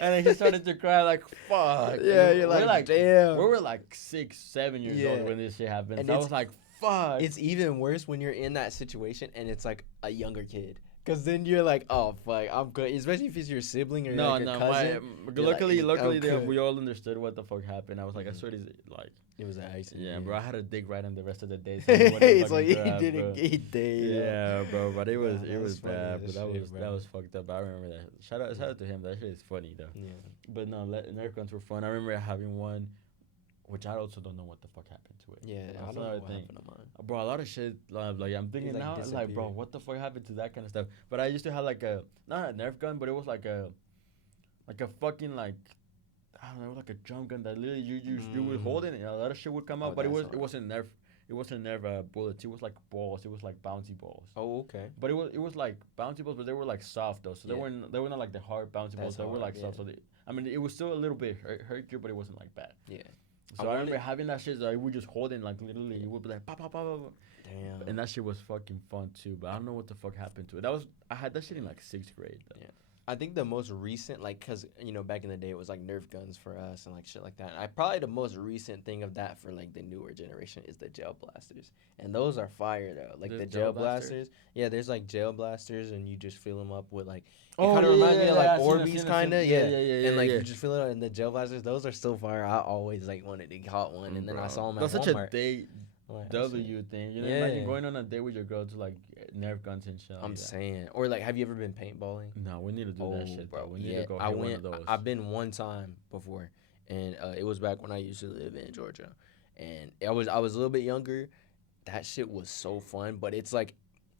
and then he started to cry like fuck. Yeah, And you're we're like, damn. We were like 6, 7 years old Yeah. when this shit happened. And So I it's- was like fuck. It's even worse when you're in that situation and it's like a younger kid. Cause then you're like, oh fuck, I'm good. Especially if it's your sibling or no, like your no. cousin. You're like, Luckily, okay. we all understood what the fuck happened. I was like, I Mhm. swear, this like, It was an accident. yeah, bro. I had to dig right in the rest of the day. So, he wouldn't So fucking he grab, didn't bro. get there. Yeah, bro, but it was Nah, that was funny bad, as but that shit, was bro. fucked up. I remember that. Shout out to him. That shit is funny though. Yeah. But no, Nerf guns were fun. I remember having one, which I also don't know what the fuck happened to it. Yeah, That's I don't know another what thing. happened to mine. Bro, a lot of shit. Like I'm thinking like, now, like bro, disappeared. what the fuck happened to that kind of stuff? But I used to have like a not a Nerf gun, but it was like a fucking like. I don't know, like a jump gun that literally you would hold it and a lot of shit would come out, Oh, but that's it hard. wasn't Nerf bullets. It was like balls. It was like bouncy balls. Oh, okay. But it was like bouncy balls, but they were like soft though. So Yeah. they were not like the hard bouncy balls. That's They were hard, like soft. yeah. So I mean, it was still a little bit hurt you, but it wasn't like bad. Yeah. So I remember having that shit. Like we just holding like literally, it would be like pop, pop, pop, pop. Damn. And that shit was fucking fun too. But I don't know what the fuck happened to it. I had that shit in like 6th grade. Though. Yeah. I think the most recent, like, cause back in the day it was like Nerf guns for us and like shit like that. And I probably the most recent thing of that for like the newer generation is the gel blasters, and those are fire though. Like the gel blasters. Yeah, there's like gel blasters, and you just fill them up with like. It kind of reminds me of like Orbeez, kind of. Yeah. And like you just fill it up, and the gel blasters, those are still fire. I always like wanted to caught one, and then I saw them at Walmart. That's such a date W thing. You know, imagine going on a date with your girl to like Nerf guns and shit. I'm saying, or like, have you ever been paintballing? No, we need to do that shit, bro. We need to go. I went. One of those. I've been one time before, and it was back when I used to live in Georgia, and I was a little bit younger. That shit was so fun, but it's like,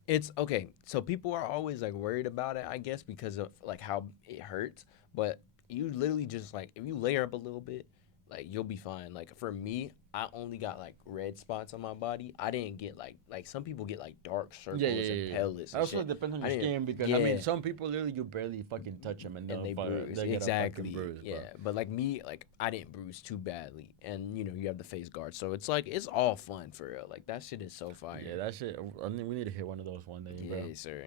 it's okay. So people are always like worried about it, I guess, because of like how it hurts. But you literally just like if you layer up a little bit, like you'll be fine. Like for me, I only got like red spots on my body. I didn't get like some people get like dark circles and pellets. Also, it depends on your skin because I mean, some people literally you barely fucking touch them and they bruise. Exactly. Bruise, yeah, but like me, like I didn't bruise too badly, and you have the face guard, so it's like it's all fun for real. Like that shit is so fire. Yeah, that shit. I mean, we need to hit one of those one day, bro. Yeah, sir.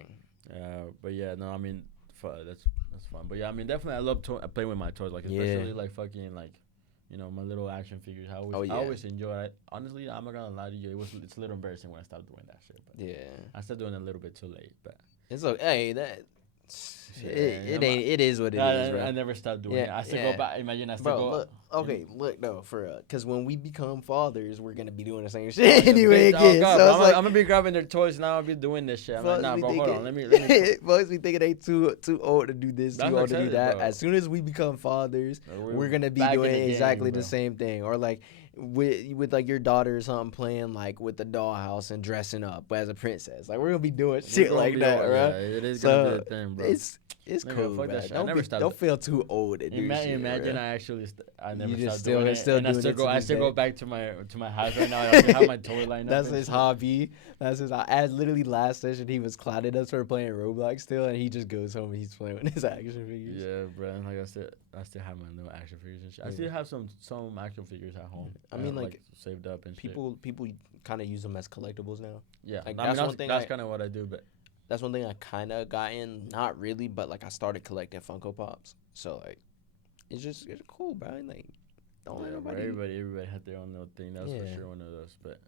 But yeah, no, I mean, that's fun. But yeah, I mean, definitely, I love playing with my toys, like especially like fucking like. My little action figures. I always enjoy it. Honestly, I'm not gonna lie to you. It's a little embarrassing when I stopped doing that shit. But I started doing it a little bit too late. But it's okay. It is what it is, bro. I never stopped doing it. I still go back. Imagine I still go. Look, no, for because when we become fathers, we're gonna be doing the same shit anyway again. So I'm gonna be grabbing their toys now. I'll be doing this shit. I'm like, nah, bro, hold on. Let me. Folks be thinking they too old to do this, too old to do that. Bro. As soon as we become fathers, we're gonna be doing exactly the same thing, or like. With like your daughter or something playing like with the dollhouse and dressing up as a princess, like we're gonna be doing shit like that, bro. Yeah, it is gonna be a thing, bro. It's cool, man. Don't feel too old to do shit. Imagine I never stopped doing it, and I still go back to my house right now. I have my toy line up. That's his hobby. As literally last session he was clouded us for playing Roblox still, and he just goes home and he's playing with his action figures. Yeah, bro. And like I said, I still have my little action figures and shit. I still have some action figures at home. I mean, like saved up and people kind of use them as collectibles now. Yeah, like that's one thing. That's kind of what I do, but that's one thing I kind of got in. Not really, but like I started collecting Funko Pops. So like, it's cool, bro. Like, don't let nobody. Everybody had their own little thing. That was for sure one of those, but.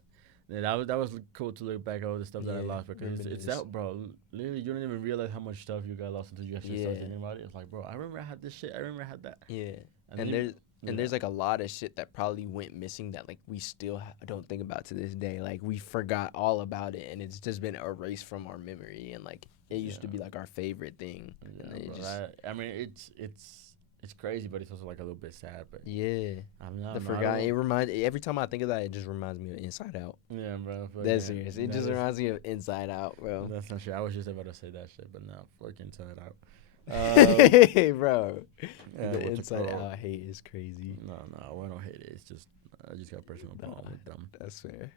Yeah, that was cool to look back at all the stuff that I lost because it's that, bro. Literally, you don't even realize how much stuff you got lost until you actually start thinking about it. It's like, bro, I remember I had this shit. I remember I had that. Yeah, and there's like a lot of shit that probably went missing that like we still don't think about to this day. Like we forgot all about it, and it's just been erased from our memory. And like it used to be like our favorite thing. Yeah, and I mean, it's crazy, but it's also like a little bit sad. But I forgot. It reminds every time I think of that, it just reminds me of Inside Out. Yeah, bro. That's serious. It just reminds me of Inside Out, bro. That's not shit. I was just about to say that shit, but now fuck Inside Out. Hey, bro. The Inside Out hate is crazy. No, I don't hate it. It's just I just got personal bond with them. That's fair.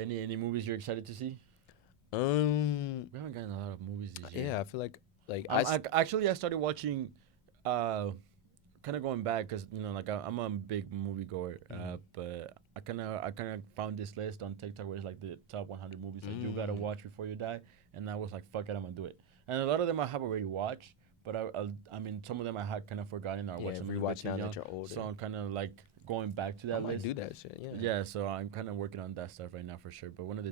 Any movies you're excited to see? We haven't gotten a lot of movies this year. Yeah, I feel like I started watching. Kind of going back because like I'm a big movie goer, but I kind of found this list on TikTok where it's like the top 100 movies that you gotta watch before you die, and I was like, fuck it, I'm gonna do it. And a lot of them I have already watched, but I mean some of them I had kind of forgotten or watched rewatch now that you're older. So I'm kind of like going back to that list. Do that shit. Yeah. So I'm kind of working on that stuff right now for sure. But one of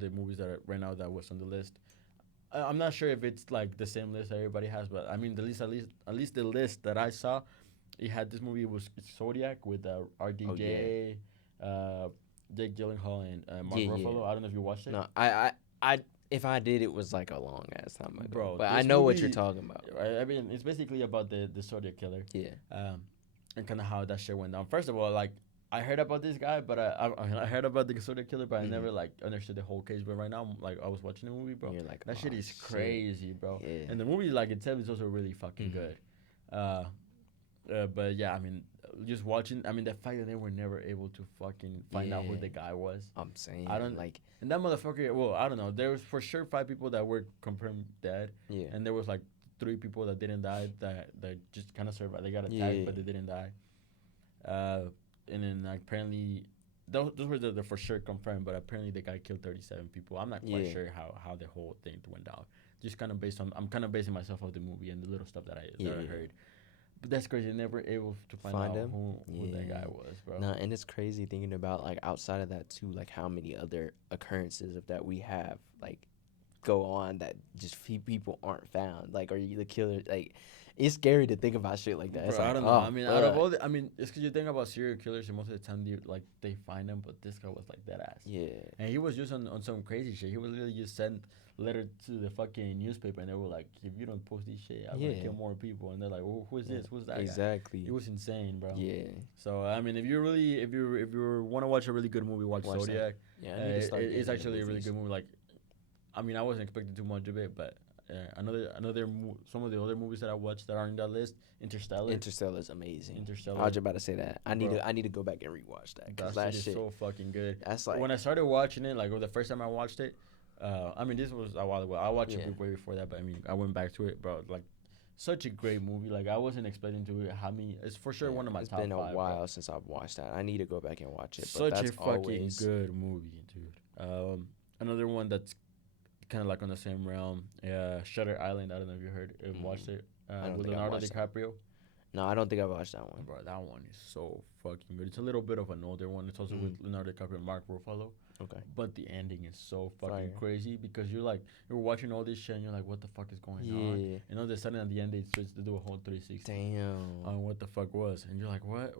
the movies that right now that was on the list. I'm not sure if it's like the same list that everybody has, but I mean at least the list that I saw, it had this movie. It was Zodiac with RDJ, Jake Gyllenhaal, and Mark Ruffalo. Yeah. I don't know if you watched it. No, I if I did, it was like a long ass time ago. Bro, but I know what you're talking about. I mean, it's basically about the Zodiac killer. Yeah. And kind of how that shit went down. First of all, like. I heard about this guy, but I heard about the Zodiac killer, but I never like understood the whole case. But right now, like I was watching the movie, bro. You're like, that shit is crazy, bro. Yeah. And the movie, like itself, is also really fucking good. But yeah, I mean, just watching. I mean, the fact that they were never able to fucking find out who the guy was. I'm saying, I don't like. And that motherfucker. Well, I don't know. There was for sure 5 people that were confirmed dead. Yeah. And there was like 3 people that didn't die that just kind of survived. They got attacked, but they didn't die. and then like, apparently those were the for sure confirmed, but apparently the guy killed 37 people. I'm not quite Yeah. sure how the whole thing went down. Just kind of based on, I'm kind of basing myself off the movie and the little stuff that I heard. But that's crazy. Never able to find Find out him? who that Yeah. guy was, bro. No, and it's crazy thinking about like outside of that too, like how many other occurrences of that we have like go on that just people aren't found. Like, are you the killer? Like, it's scary to think about shit like that. It's Bro, like, I don't know. oh, I mean, out of all the, I mean, it's because you think about serial killers, and most of the time they find them, but this guy was like that ass. yeah, And he was just on some crazy shit. He was literally just sent letter to the fucking newspaper, and they were like, if you don't post this shit, I'm gonna Yeah. kill more people. And they're like, well, who's Yeah. this? Who's that guy? exactly. It was insane, bro. Yeah, So I mean, if you want to watch a really good movie, watch Watch that. Zodiac. yeah. I need to start. It's getting into actually a really movies. good movie. Like, I mean, I wasn't expecting too much of it, but some of the other movies that I watched that aren't in that list, Interstellar. Interstellar's amazing. Interstellar. I was just about to say that. I need Bro. to go back and rewatch that because That that shit shit. is so fucking good. That's like When I started watching it, like the first time I watched it, I mean, this was a while ago. I watched Yeah. it way before that, but I mean, I went back to it, bro. Like, such a great movie. Like, I wasn't expecting to have me. It's for sure one of my It's top been a five. while Bro. since I've watched that. I need to go back and watch it. But Such that's a fucking always good movie, dude. Another one that's kind of like on the same realm. Shutter Island. I don't know if you heard, watched it. don't With think I've Leonardo watched DiCaprio. No, I don't think I've watched that one. Bro, that one is so fucking good. It's a little bit of an older one. It's also with Leonardo DiCaprio and Mark Ruffalo. Okay. But the ending is so fucking Fire. crazy because you're watching all this shit and you're like, what the fuck is going on? Yeah. And all of a sudden at the end they switch to do a whole 360 Damn. on what the fuck was, and you're like, what?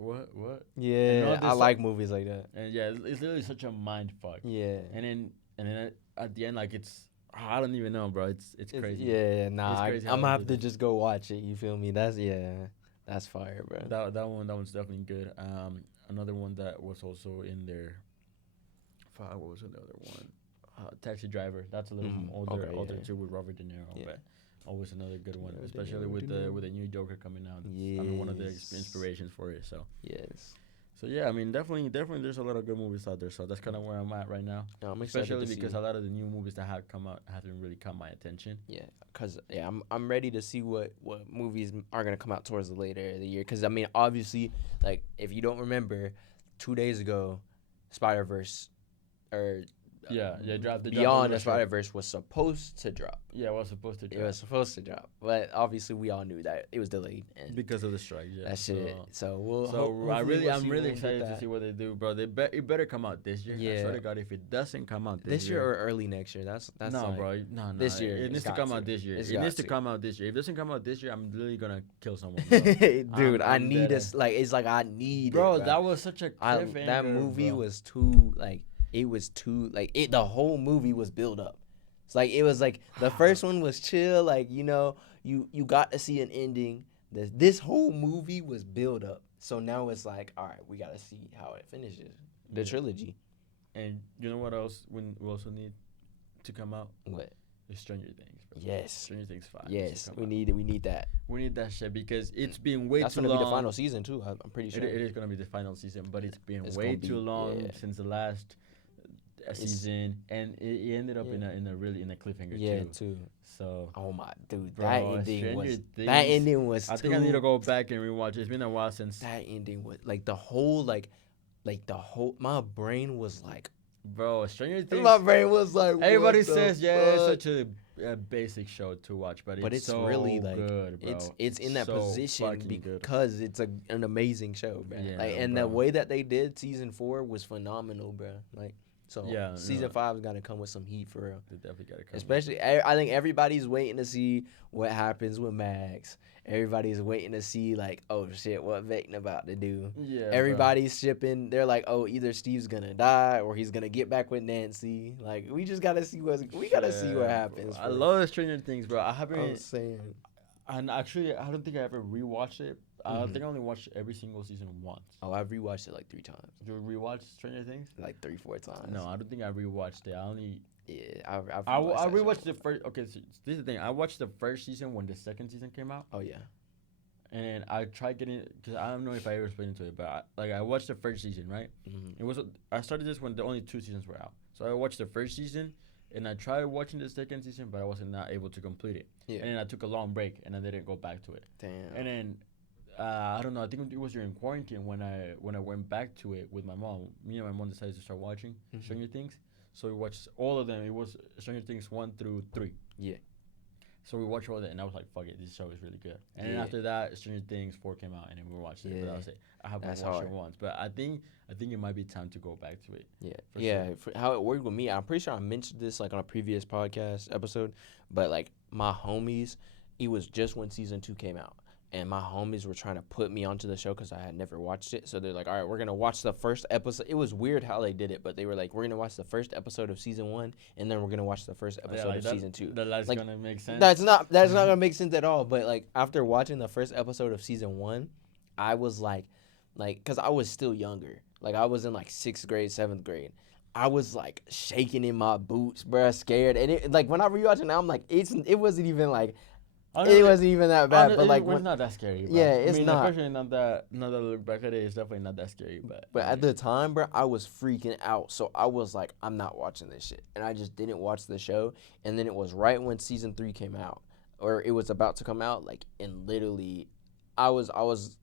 Yeah, all this I like movies like that. And yeah, it's literally such a mind fuck. Yeah. And then at the end, like, it's, I don't even know, bro. It's crazy. Yeah, nah, It's I'm crazy how gonna they have do to just go watch it. You feel me? That's fire, bro. That one's definitely good. Another one that was also in there. Fuck, what was the other one? Taxi Driver. That's a little older yeah. too, with Robert De Niro. Yeah. But always another good one, De especially Niro, with De Niro. the new Joker coming out. I mean, one of the Yes. inspirations for it. Yes. So yeah, I mean, definitely, there's a lot of good movies out there. So that's kind of where I'm at right now. No, I'm excited Especially to because see. a lot of the new movies that have come out haven't really caught my attention. Yeah, cause I'm ready to see what movies are gonna come out towards the later of the year. Cause I mean, obviously, like if you don't remember, 2 days ago, Spider-Verse, or They dropped Beyond the the Spider-Verse was supposed to drop. Yeah, it was supposed to drop. It was supposed to drop, but obviously we all knew that it was delayed. And because of the strike. Yeah, that shit. So I'm really excited to see what they do, bro. It better come out this year. I Yeah. swear to God, if it doesn't come out this year or early next year. That's no, like, bro. No. this year. It needs to come out this year. It's It got needs to to. come out this year. If it doesn't come out this year, I'm literally gonna kill someone. Bro. Dude, I I'm need dead this. Like it's like I need bro, it, bro. that was such a cliffhanger. That movie bro. was too like it was too like it. The whole movie was built up. It's like it was like the first one was chill. Like you got to see an ending. This whole movie was built up. So now it's like, all right, we gotta see how it finishes. The trilogy. And you know what else? When we also need to come out, What? is Stranger Things. Bro. Yes. Stranger Things 5. Yes, we need that. We need that shit because it's been way That's too gonna long. be the final season too. I'm pretty sure. It is gonna be the final season, but it's been It's way gonna be- too long yeah. since the last season, and it ended up in a cliffhanger Yeah, too. too. So Oh my dude, Bro, that ending Stranger was Things, I think I need to too- go back and rewatch it. It's been a while since. That ending was like the whole my brain was like Bro, Stranger Things. my brain was like Everybody what the says it's fuck? such a basic show to watch, but But it's so really, like, good, bro. it's in that so position fucking good. because it's an amazing show, bro. Yeah, Like, and bro. the way that they did season 4 was phenomenal, bro. Like so Yeah, season no. 5's got to come with some heat for real. They definitely gotta come. Especially, I think everybody's waiting to see what happens with Max. Everybody's waiting to see, like, oh shit, what Vecna about to do. Yeah, Everybody's shipping. They're like, oh, either Steve's gonna die or he's gonna get back with Nancy. Like, we just gotta see what happens. I bro. love Stranger Things, bro. I I'm haven't, saying, and actually, I don't think I ever rewatched it. I Mhm. think I only watched every single season once. oh, I've rewatched it like 3 times, Did you rewatch Stranger Things? like 3-4 times. No, I don't think I rewatched it. I only Yeah, I've I that shit rewatched the before. first. Okay, so this is the thing. I watched the first season when the second season came out, Oh yeah. and I tried getting because I don't know if I ever explained it to it, but I watched the first season, right? Mm-hmm. It was I started this when the only 2 seasons were out, so I watched the first season, and I tried watching the second season, but I wasn't not able to complete it. Yeah. And then I took a long break, and I didn't go back to it. Damn. And then I don't know. I think it was during quarantine when I went back to it with my mom. Me and my mom decided to start watching Stranger Things. So we watched all of them. It was Stranger Things 1 through 3. Yeah. So we watched all of it, and I was like, "Fuck it, this show is really good." And then Yeah. after that, Stranger Things 4 came out, and then we watched it. But I Yeah. was like, I haven't That's watched hard. it once. But I think it might be time to go back to it. Yeah, For yeah. sure. For how it worked with me, I'm pretty sure I mentioned this like on a previous podcast episode, but like my homies, it was just when season 2 came out, and my homies were trying to put me onto the show because I had never watched it. So they're like, "All right, we're gonna watch the first episode." It was weird how they did it, but they were like, "We're gonna watch the first episode of season 1, and then we're gonna watch the first episode like of that, season 2." That's Like gonna make sense. that's not gonna make sense at all. But like after watching the first episode of season 1, I was like, because I was still younger. Like I was in like 6th grade, 7th grade. I was like shaking in my boots, bruh, scared. And it like when I rewatch it now, I'm like, it wasn't even like it wasn't even that bad. But like it's not that scary. Bro. yeah, I it's mean, not. especially not that. Now that I look back at it, it's definitely not that scary. But at the time, bro, I was freaking out. So I was like, I'm not watching this shit. And I just didn't watch the show. And then it was right when season 3 came out, or it was about to come out. Like, and literally, I was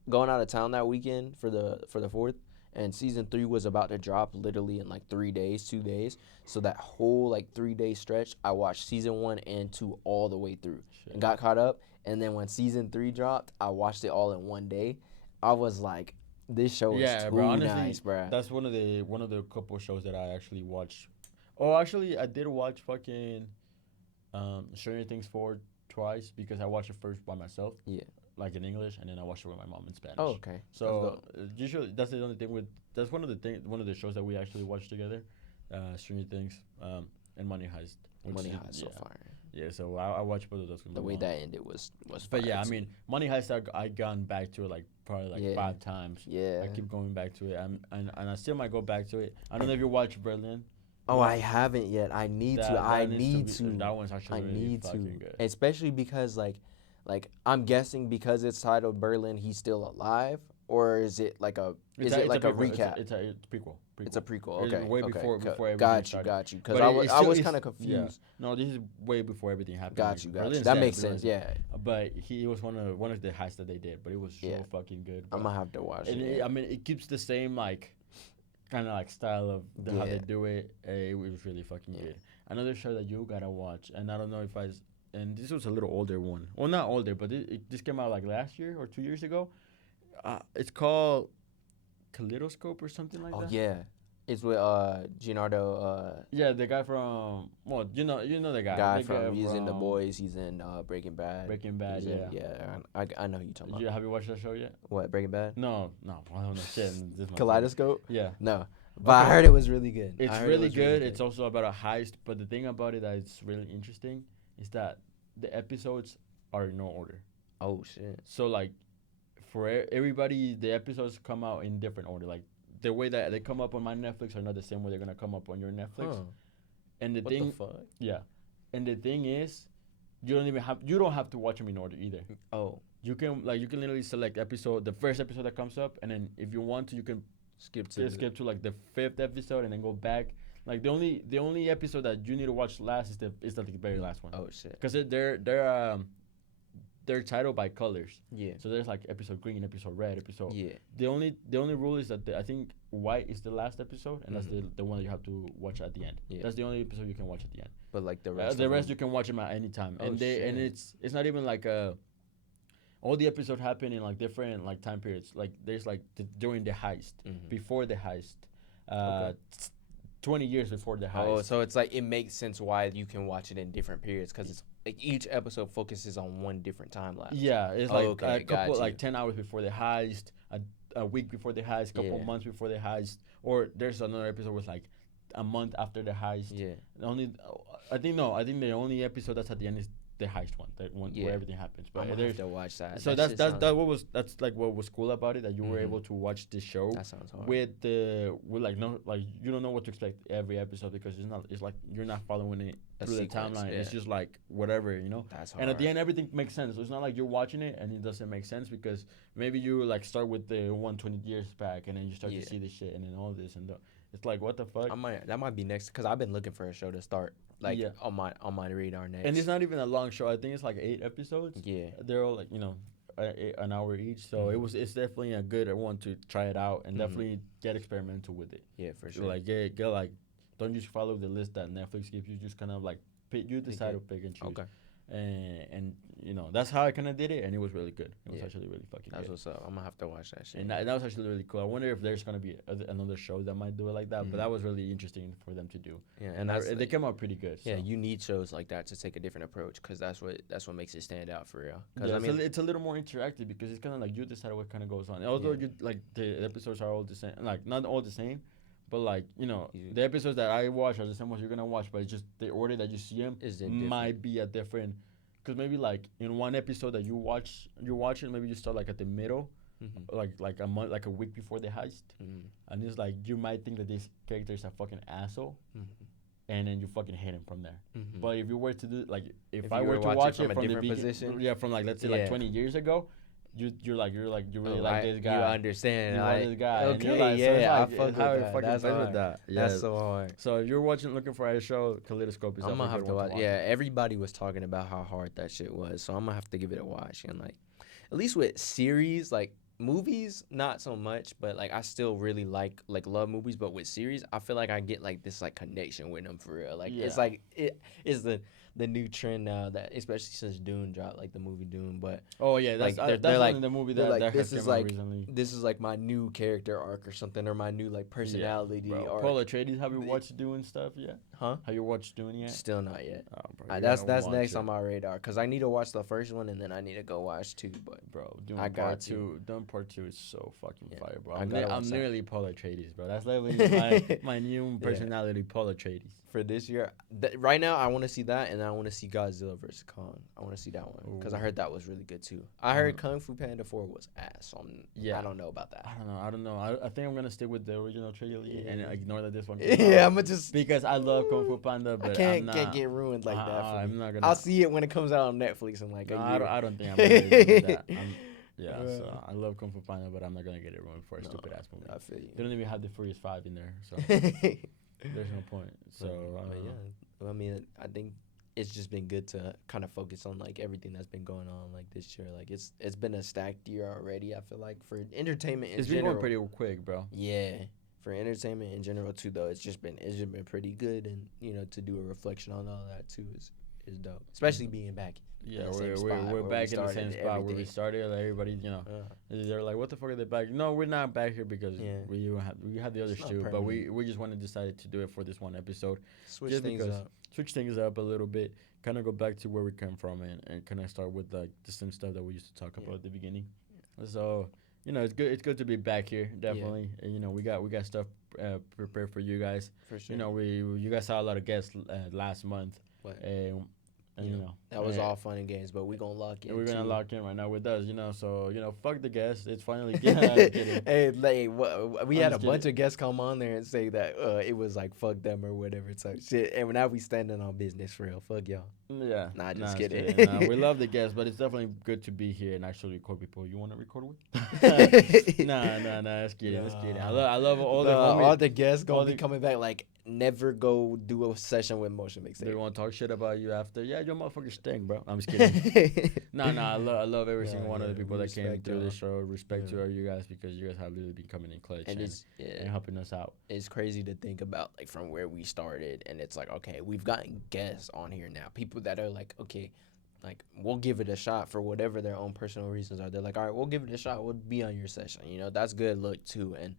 going out of town that weekend for the 4th, and season 3 was about to drop literally in like 3 days, 2 days. So that whole like 3-day stretch, I watched season 1 and 2 all the way through and got caught up. And then when season 3 dropped, I watched it all in one day. I was like, this show is too bro, honestly, nice, bro. That's one of the couple shows that I actually watched. Oh, actually, I did watch fucking Stranger Things 4 twice because I watched it first by myself. Yeah. Like in English, and then I watched it with my mom in Spanish. Oh, okay. So usually that's the only thing with that's one of the shows that we actually watched together, Stranger Things, and Money Heist. Money Heist so far. Yeah, so I watched both of those. With The my way mom. that ended was But fire yeah, I too. mean, Money Heist, I gone back to it like probably like 5 times. Yeah. I keep going back to it, and I still might go back to it. I don't know if you watch Berlin. Oh, I haven't yet. I need to. I need to. That one's actually I really need fucking to, good. especially because like I'm guessing because it's titled Berlin, he's still alive, or is it like a recap? It's a prequel. It's a prequel. It's Okay. way okay. before everything Got you. started. Got you. Because But I was it's- kind of yeah. confused. No, this is way before everything happened. Got you. Berlin's That dead, makes Berlin's sense. dead. Yeah. But he was one of the heists that they did, but it was so Yeah. fucking good. I'm bro. gonna have to watch And it. I mean, it keeps the same like kind of like style of how they Yeah. do it. It was really fucking Yeah. good. Another show that you gotta watch, and I don't know if and this was a little older one. Well, not older, but this came out like last year or 2 years ago. It's called Kaleidoscope or something like Oh that. yeah, it's with Leonardo. Yeah, the guy from you know the guy. Guy The from he's in The Boys. He's in Breaking Bad. Breaking Bad. He's Yeah. in- yeah. I know who you're talking about. Have you watched that show yet? What, Breaking Bad? No. I don't know shit. This is my Kaleidoscope? favorite. Yeah. No, but I heard it was really good. It's I heard it really was good. It's also about a heist, but the thing about it that is really interesting is that the episodes are in no order. Oh shit. So like, for everybody, the episodes come out in different order. Like the way that they come up on my Netflix are not the same way they're gonna come up on your Netflix. Huh. And the What thing, the fuck? yeah, and the thing is, you don't have to watch them in order either. Oh, You can literally select the first episode that comes up, and then if you want to, you can skip to like the 5th episode and then go back. Like the only episode that you need to watch last is the very last one. Oh shit. Because they're titled by colors. Yeah. So there's like episode green, episode red, episode. Yeah. The only rule is that I think white is the last episode, and that's the one that you have to watch at the end. Yeah. That's the only episode you can watch at the end. But like the rest. The rest you can watch them at any time, Oh, and shit. it's not even like all the episodes happen in like different like time periods. Like there's like during the heist, before the heist, Okay. 20 years before the heist. Oh, so it's like it makes sense why you can watch it in different periods because it's like each episode focuses on one different timeline. Yeah, it's Oh, like okay, a couple got you. like 10 hours before the heist, a week before the heist, couple Yeah. months before the heist, or there's another episode with like a month after the heist. Yeah. I think the only episode that's at the end is the heist one, Yeah. where everything happens. But I'm gonna have there's to watch that. so That shit sounds- that's like what was cool about it, that you were Mhm. able to watch the show That sounds hard. with like no, like you don't know what to expect every episode because it's like you're not following it A through sequence, the timeline. It's yeah. just like whatever, That's hard. and at the end everything makes sense. So it's not like you're watching it and it doesn't make sense because maybe you like start with the 120 years back and then you start Yeah. to see the shit and then all this and it's like what the fuck. That might be next because I've been looking for a show to start like Yeah. on my radar next. And it's not even a long show. I think it's like 8 episodes. Yeah. They're all like an hour each. So it's definitely a good one to try it out and definitely get experimental with it. Yeah, for So sure. like get like don't just follow the list that Netflix gives you. Just kind of like you decide to pick and choose. Okay. And that's how I kind of did it, and it was really good. It was actually really fucking That's good. what's up. I'm gonna have to watch that shit. And that was actually really cool. I wonder if there's gonna be another show that might do it like that. But that was really interesting for them to do. Yeah, and they came out pretty good. Yeah, so. you need shows like that to take a different approach because that's what makes it stand out for real. Yeah, I mean, it's a little more interactive because it's kind of like you decide what kind of goes on. Although you like the episodes are all the same, like not all the same, but like the episodes that I watch are the same ones you're gonna watch, but it's just the order that you see them might be a different. Because maybe like in one episode that you watch it, maybe you start like at the middle, like a month, like a week before the heist, and it's like you might think that this character is a fucking asshole, and then you fucking hate him from there. But if you were to do like if I were to watch it from the beginning, from like let's say like 20 years ago. You really like this guy. You understand. You like, want this guy. Okay, like, yeah, so like, I fuck with that. That. Yes. That's so hard. So if you're looking for a show, Kaleidoscope is. I'm gonna have to watch. Yeah, everybody was talking about how hard that shit was, so I'm gonna have to give it a watch. And like, at least with series, like movies, not so much, but like I still really like love movies. But with series, I feel like I get like this like connection with them for real. Like it's like it is the new trend now that especially since Dune dropped, like the movie Dune. But that's they're like the movie that like this is like recently. This is like my new character arc or something, or my new like personality arc. Paul Atreides, have you watched Dune stuff yet? Huh? Have you watched Dune yet? Still not yet. Oh, bro, that's next on my radar because I need to watch the first one and then I need to go watch 2. But bro, Dune Part 2 is so fucking fire, bro. I'm nearly Paul Atreides, bro. That's literally my new personality, Paul Atreides. For this year, right now I want to see that, and I want to see Godzilla vs Kong. I want to see that one because I heard that was really good too. I heard Kung Fu Panda 4 was ass. So I don't know about that. I don't know. I think I'm gonna stick with the original trilogy and ignore that this one. Yeah, I'm gonna just because I love Kung Fu Panda, but I can't get ruined like that. For me. I'm not gonna. I'll see it when it comes out on Netflix in like a year. I don't think I'm gonna do that. So I love Kung Fu Panda, but I'm not gonna get it ruined for a stupid ass movie. I feel you. They don't even have the Furious 5 in there, so there's no point. So I mean, I think it's just been good to kind of focus on like everything that's been going on like this year. Like it's been a stacked year already. I feel like for entertainment in general, it's been going pretty quick, bro. Yeah, for entertainment in general too, though, it's just been pretty good, and to do a reflection on all that too is dope, especially being back. Yeah, we're back in the same spot where we started. Like everybody, they're like, "What the fuck are they back?" No, we're not back here because we had the others too, but we just wanted to decide to do it for this one episode. Switch things up a little bit, kind of go back to where we come from, and kind of start with like the same stuff that we used to talk about at the beginning. So it's good to be back here, definitely. And, we got stuff prepared for you guys. For sure. You guys saw a lot of guests last month. That was all fun and games, but we're gonna lock in. We're gonna lock in right now with us, So fuck the guests. It's finally getting. We had a bunch of guests come on there and say that it was like fuck them or whatever type shit, and now we standing on business for real. Fuck y'all. Yeah. Just kidding. We love the guests, but it's definitely good to be here and actually record people. You want to record with? Nah. Let's get it. I love all the guests gonna be coming back like. Never go do a session with Motion Mixtape. They want to talk shit about you after. Yeah, your motherfuckers stink, bro. I'm just kidding. I love every single one of the people that came through the show. Respect to you guys because you guys have really been coming in clutch and helping us out. It's crazy to think about like from where we started, and it's like okay, we've gotten guests on here now. People that are like okay, like we'll give it a shot for whatever their own personal reasons are. They're like all right, we'll give it a shot. We'll be on your session. That's good look too and.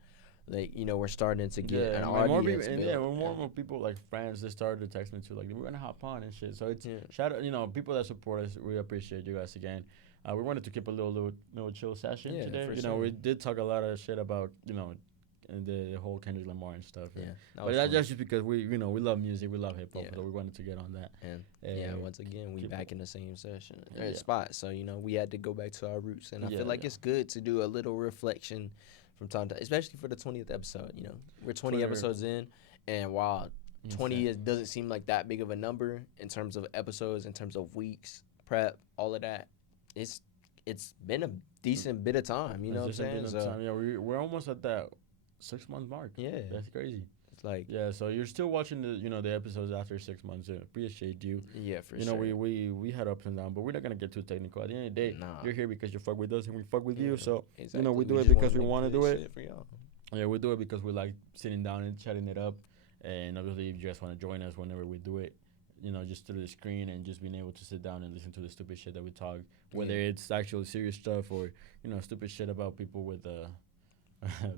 Like we're starting to get an audience. More people like friends. They started to text me too, like we're gonna hop on and shit. So it's shout out, people that support us. We appreciate you guys again. We wanted to keep a little chill session today. We did talk a lot of shit about the whole Kendrick Lamar and stuff. But that's just because we love music, we love hip hop, so we wanted to get on that. And once again, we back in the same session spot. So we had to go back to our roots, and I feel like it's good to do a little reflection. From time to time, especially for the 20th episode, we're 20 episodes in, and while 20 doesn't seem like that big of a number in terms of episodes, in terms of weeks, prep, all of that, it's been a decent bit of time, you know what I'm saying? We're almost at that 6-month mark. Yeah. That's crazy. Like, Yeah, so you're still watching the episodes after 6 months. Appreciate you. yeah, for You know, sure. we had ups and downs, but we're not gonna get too technical. At the end of the day, Nah. you're here because you fuck with us and we fuck with Yeah, you. So exactly. we We do it just want because to we make want to good do it. shit for y'all. Yeah, we do it because we like sitting down and chatting it up. And obviously, if you guys want to join us whenever we do it, just through the screen and just being able to sit down and listen to the stupid shit that we talk, whether Yeah. it's actual serious stuff or stupid shit about people with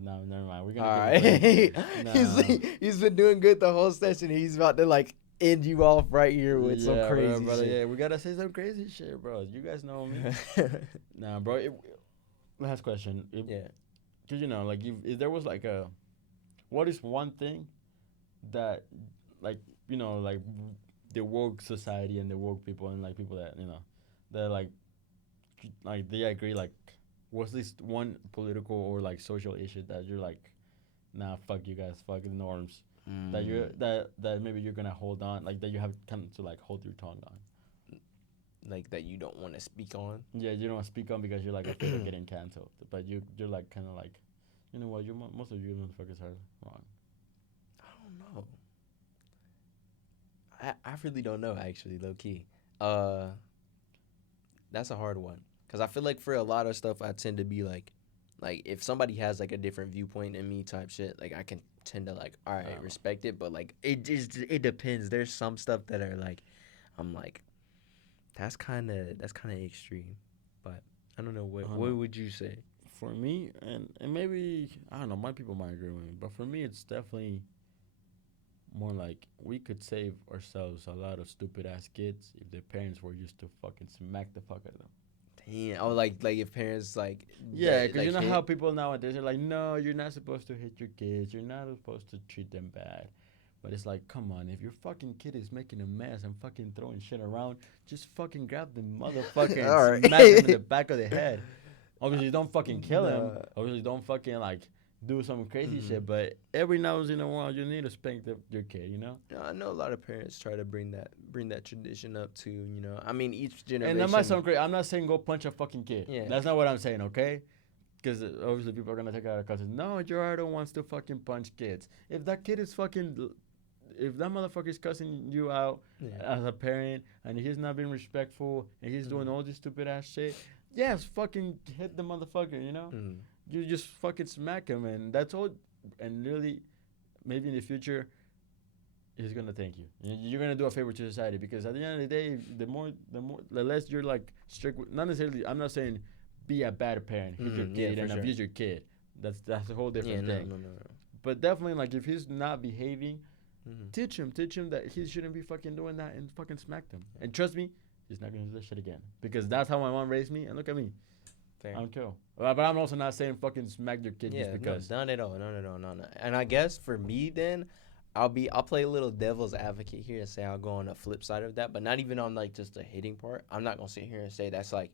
no, never mind. We're All gonna get right. Nah. he's been doing good the whole session. He's about to like end you off right here with some Yeah, crazy brother, shit. yeah, we gotta say some crazy shit, bro. You guys know me. Nah, bro. Last question. Yeah. Cause like if there was like what is one thing that like like the woke society and the woke people and like people that that like they agree like what's this one political or like social issue that you're like nah fuck you guys fuck the norms that you're that maybe you're gonna hold on like that you have come to like hold your tongue on. Like that you don't want to speak on. Yeah, you don't want to speak on because you're like afraid of getting canceled, but you're like kind of like you know what, most of you motherfuckers are wrong. I don't know. I really don't know actually, low key. That's a hard one because I feel like for a lot of stuff I tend to be like if somebody has like a different viewpoint than me type shit, like I can tend to like all right respect it, but like it depends. There's some stuff that are like I'm like that's kind of extreme, but I don't know what would you say? For me, and maybe I don't know, my people might agree with me, but for me, it's definitely more like we could save ourselves a lot of stupid ass kids if their parents were used to fucking smack the fuck out of them. Damn. Oh, like if parents like Yeah, because like you know hit. how people nowadays are like, no, you're not supposed to hit your kids. You're not supposed to treat them bad. But it's like, come on, if your fucking kid is making a mess and fucking throwing shit around, just fucking grab the motherfucker All and right. smack him in the back of the head. Obviously, don't fucking kill him. Nah. Obviously, don't fucking like do some crazy Mhm. shit. But every now and in a while, you need to spank your kid. Yeah, I know a lot of parents try to bring that tradition up too. I mean, each And generation. that might sound great. I'm not saying go punch a fucking kid. Yeah. That's not what I'm saying. Okay. Because obviously people are gonna take it out of context. No, Gerardo wants to fucking punch kids. If that kid is fucking, if that motherfucker is cussing you out as a parent and he's not being respectful and he's doing all this stupid ass shit, yes, fucking hit the motherfucker. You just fucking smack him, and that's all. And really, maybe in the future, he's gonna thank you. You're gonna do a favor to society because at the end of the day, the less you're like strict. Not necessarily. I'm not saying be a bad parent, hit your kid and abuse your kid. That's a whole different thing. No. But definitely, like if he's not behaving, teach him that he shouldn't be fucking doing that and fucking smack them. And trust me, he's not gonna do that shit again because that's how my mom raised me. And look at me, I'm cool. But I'm also not saying fucking smack your kid just because. No, none at all. No. And I guess for me then, I'll play a little devil's advocate here and say I'll go on the flip side of that, but not even on like just the hitting part. I'm not gonna sit here and say that's like,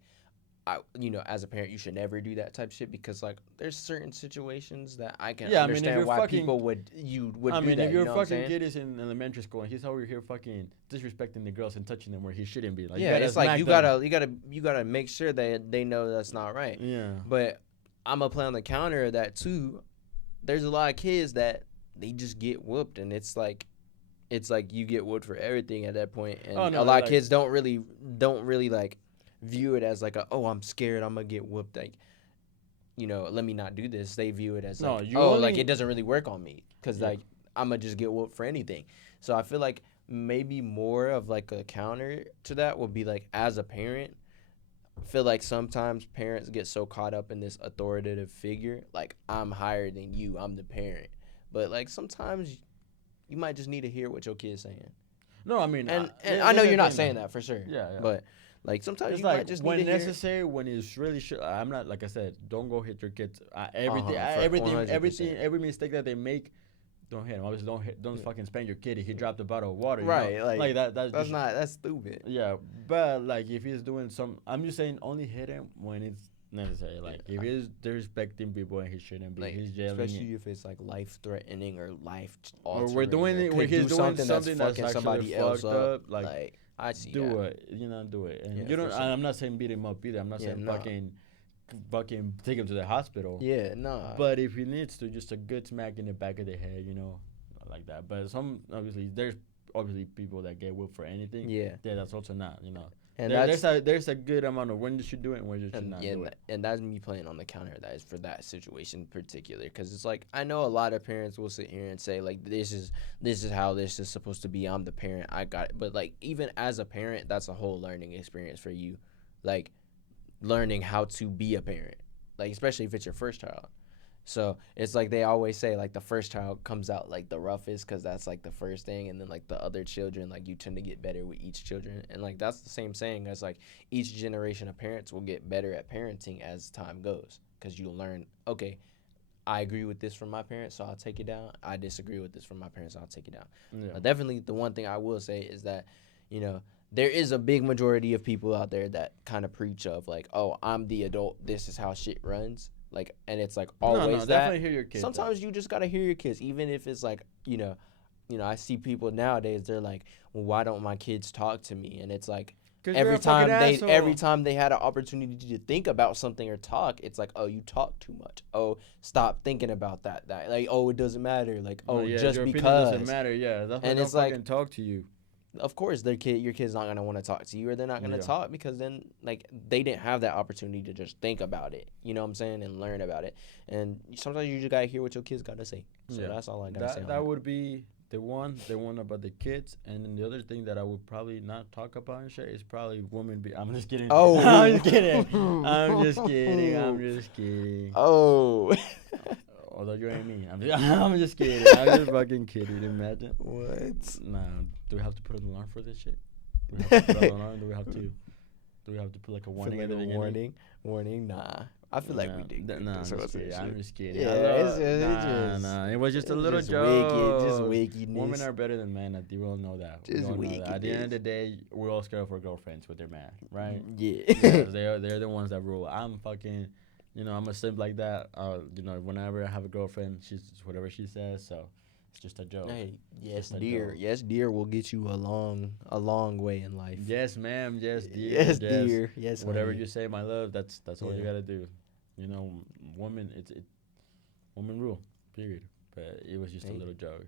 as a parent you should never do that type shit because like there's certain situations that I can understand why people would do that. I mean, if your fucking kid is in elementary school and he's over here fucking disrespecting the girls and touching them where he shouldn't be, like it's like you gotta make sure that they know that's not right. Yeah. But I'm gonna play on the counter of that too. There's a lot of kids that they just get whooped, and it's like you get whooped for everything at that point, and a lot of kids don't really like view it as like I'm scared I'm gonna get whooped, like let me not do this. They view it as like like it doesn't really work on me because like I'm gonna just get whooped for anything. So I feel like maybe more of like a counter to that would be like as a parent, I feel like sometimes parents get so caught up in this authoritative figure, like I'm higher than you, I'm the parent, but like sometimes you might just need to hear what your kid's saying. No, I mean, and I know you're not saying that for sure. Yeah. But like sometimes it's you like might just when need to necessary, hear. when it's really I'm not, like I said, don't go hit your kids. Every 100%. mistake that they make, don't hit them. Obviously, don't fucking spank your kid if he dropped a bottle of water. Right, like that. That's stupid. Yeah, but like if he's doing I'm just saying only hit him when it's necessary. Like if he's disrespecting people and he shouldn't be, like, he's yelling. Especially if it's like life threatening or life Or altering. we're doing it when he's doing something that's fucking somebody else up. Like I see do that. it, do it. And Yeah, you don't. sure. I'm not saying beat him up either. I'm not saying fucking take him to the hospital. Yeah, nah. But if he needs to, just a good smack in the back of the head, like that. But some obviously there's obviously people that get whipped for anything. Yeah, Yeah, that's also not. and There's a good amount of when you should do it and when you should not do it. and that's me playing on the counter. That is for that situation in particular, because it's like I know a lot of parents will sit here and say like this is how this is supposed to be. I'm the parent. I got it. But like even as a parent, that's a whole learning experience for you, like learning how to be a parent, like especially if it's your first child. So it's like they always say like the first child comes out like the roughest because that's like the first thing, and then like the other children like you tend to get better with each children, and like that's the same saying as like each generation of parents will get better at parenting as time goes because you'll learn, okay, I agree with this from my parents, so I'll take it down. I disagree with this from my parents, so I'll take it down. Yeah. Definitely the one thing I will say is that, you know, there is a big majority of people out there that kind of preach of like, oh, I'm the adult, this is how shit runs. Like, and it's like always that. Definitely hear your kids. Sometimes you just gotta hear your kids, even if it's like, I see people nowadays. They're like, well, why don't my kids talk to me? And it's like every time they had an opportunity to think about something or talk, it's like, oh, you talk too much. Oh, stop thinking about that. Like, oh, it doesn't matter. Like, oh, yeah, just your because doesn't matter. Yeah, that's why and they it's don't like fucking talk to you. of course your kid's not gonna want to talk to you, or they're not gonna talk because then like they didn't have that opportunity to just think about it, you know what I'm saying, and learn about it. And sometimes you just gotta hear what your kids gotta say. So that's all I gotta say. That would be the one about the kids, and then the other thing that I would probably not talk about and share is probably women. I'm just kidding. Oh, I'm just kidding. I'm just kidding. I'm just kidding. Oh. Although you ain't me. I'm just kidding. I'm just fucking kidding. Imagine. What? Nah. Do we have to put an alarm for this shit? Do we have to put an alarm? Do we have to put like a warning at the beginning? Warning? Nah. I feel like we did. Nah, I'm just kidding. Yeah, Nah. It was just a little just joke. Just wickedness. Women are better than men. We all know that. Just wickedness. At the end of the day, we're all scared of our girlfriends with their man, right? Yeah. They're the ones that rule. I'm fucking, I'm a simp like that. Whenever I have a girlfriend, she's whatever she says. So it's just a joke. Hey, yes, dear. Yes, dear will get you a long way in life. Yes, ma'am. Yes, dear. Yes, dear. Yes, whatever honey. you say, my love. That's all you gotta do. Woman. Woman rule. Period. But it was just a little joke.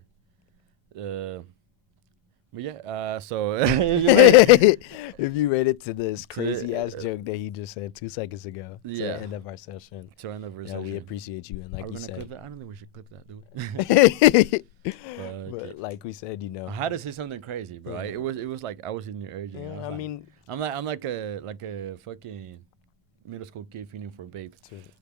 But yeah. So if you read it to this crazy ass joke that he just said 2 seconds ago, to end of our session. We appreciate you, and like you said, I don't think we should clip that, dude. but like we said, I had to say something crazy, bro. It was like I was in the urge. Yeah, I'm like a fucking middle school kid feeling for babe.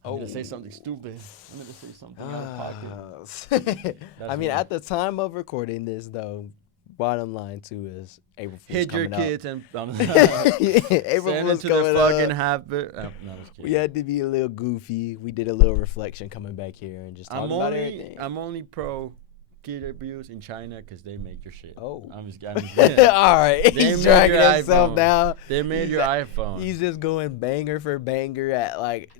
I'm gonna say something stupid. I'm gonna say something out of pocket. At the time of recording this, though, bottom line too is April Fool's hit your coming kids up. And April Fool's coming fucking up. habit. No, just kidding. We had to be a little goofy. We did a little reflection coming back here and just talking about everything. I'm only pro kid abuse in China because they make your shit. Oh, I'm just kidding. All right, he's dragging himself down. They made your iPhone. He's just going banger for banger at like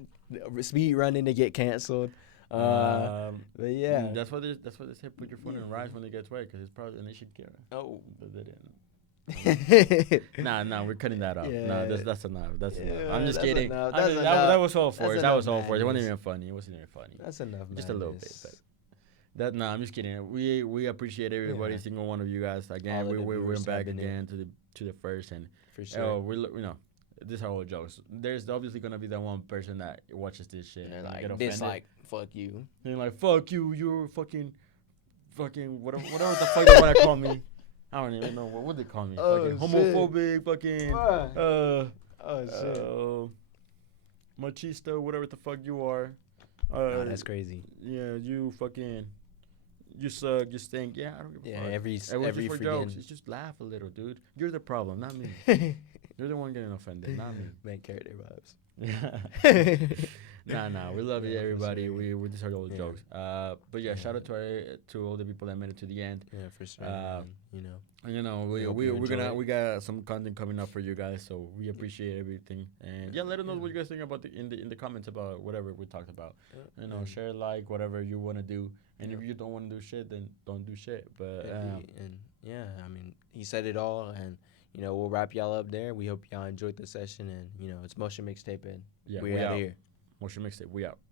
speed running to get canceled. But yeah, that's what they say. Put your phone in rise when it gets wet because it's probably and they should care. Oh, but they didn't. Nah, we're cutting that off. Yeah. Nah, that's enough. That's enough. I'm just kidding. That was all for it. That was all for it. It wasn't even funny. That's enough. Just a little bit. But I'm just kidding. We appreciate every single one of you guys. Again, we're back again to the first, and for sure. These are all jokes. There's obviously gonna be that one person that watches this shit and they're like, dislike, fuck you. And they're like, fuck you, you're fucking whatever the fuck they wanna call me. I don't even know what they call me. Fucking homophobic, fucking machista, whatever the fuck you are. That's crazy. Yeah, you fucking. You suck, you stink. Yeah, I don't give a fuck. Every for jokes. It's just laugh a little, dude. You're the problem, not me. You're the one getting offended, not me. Main character vibes. Nah. We love you, everybody. Sure. We just heard all the jokes. But yeah, shout out to all the people that made it to the end. Yeah, for sure. We got some content coming up for you guys, so we appreciate everything. And let us know what you guys think about in the comments about whatever we talked about. Share, like, whatever you want to do. And if you don't want to do shit, then don't do shit. But he said it all, and we'll wrap y'all up there. We hope y'all enjoyed the session, and it's Motion Mixtape, and we out of here. Motion Mixtape, we out.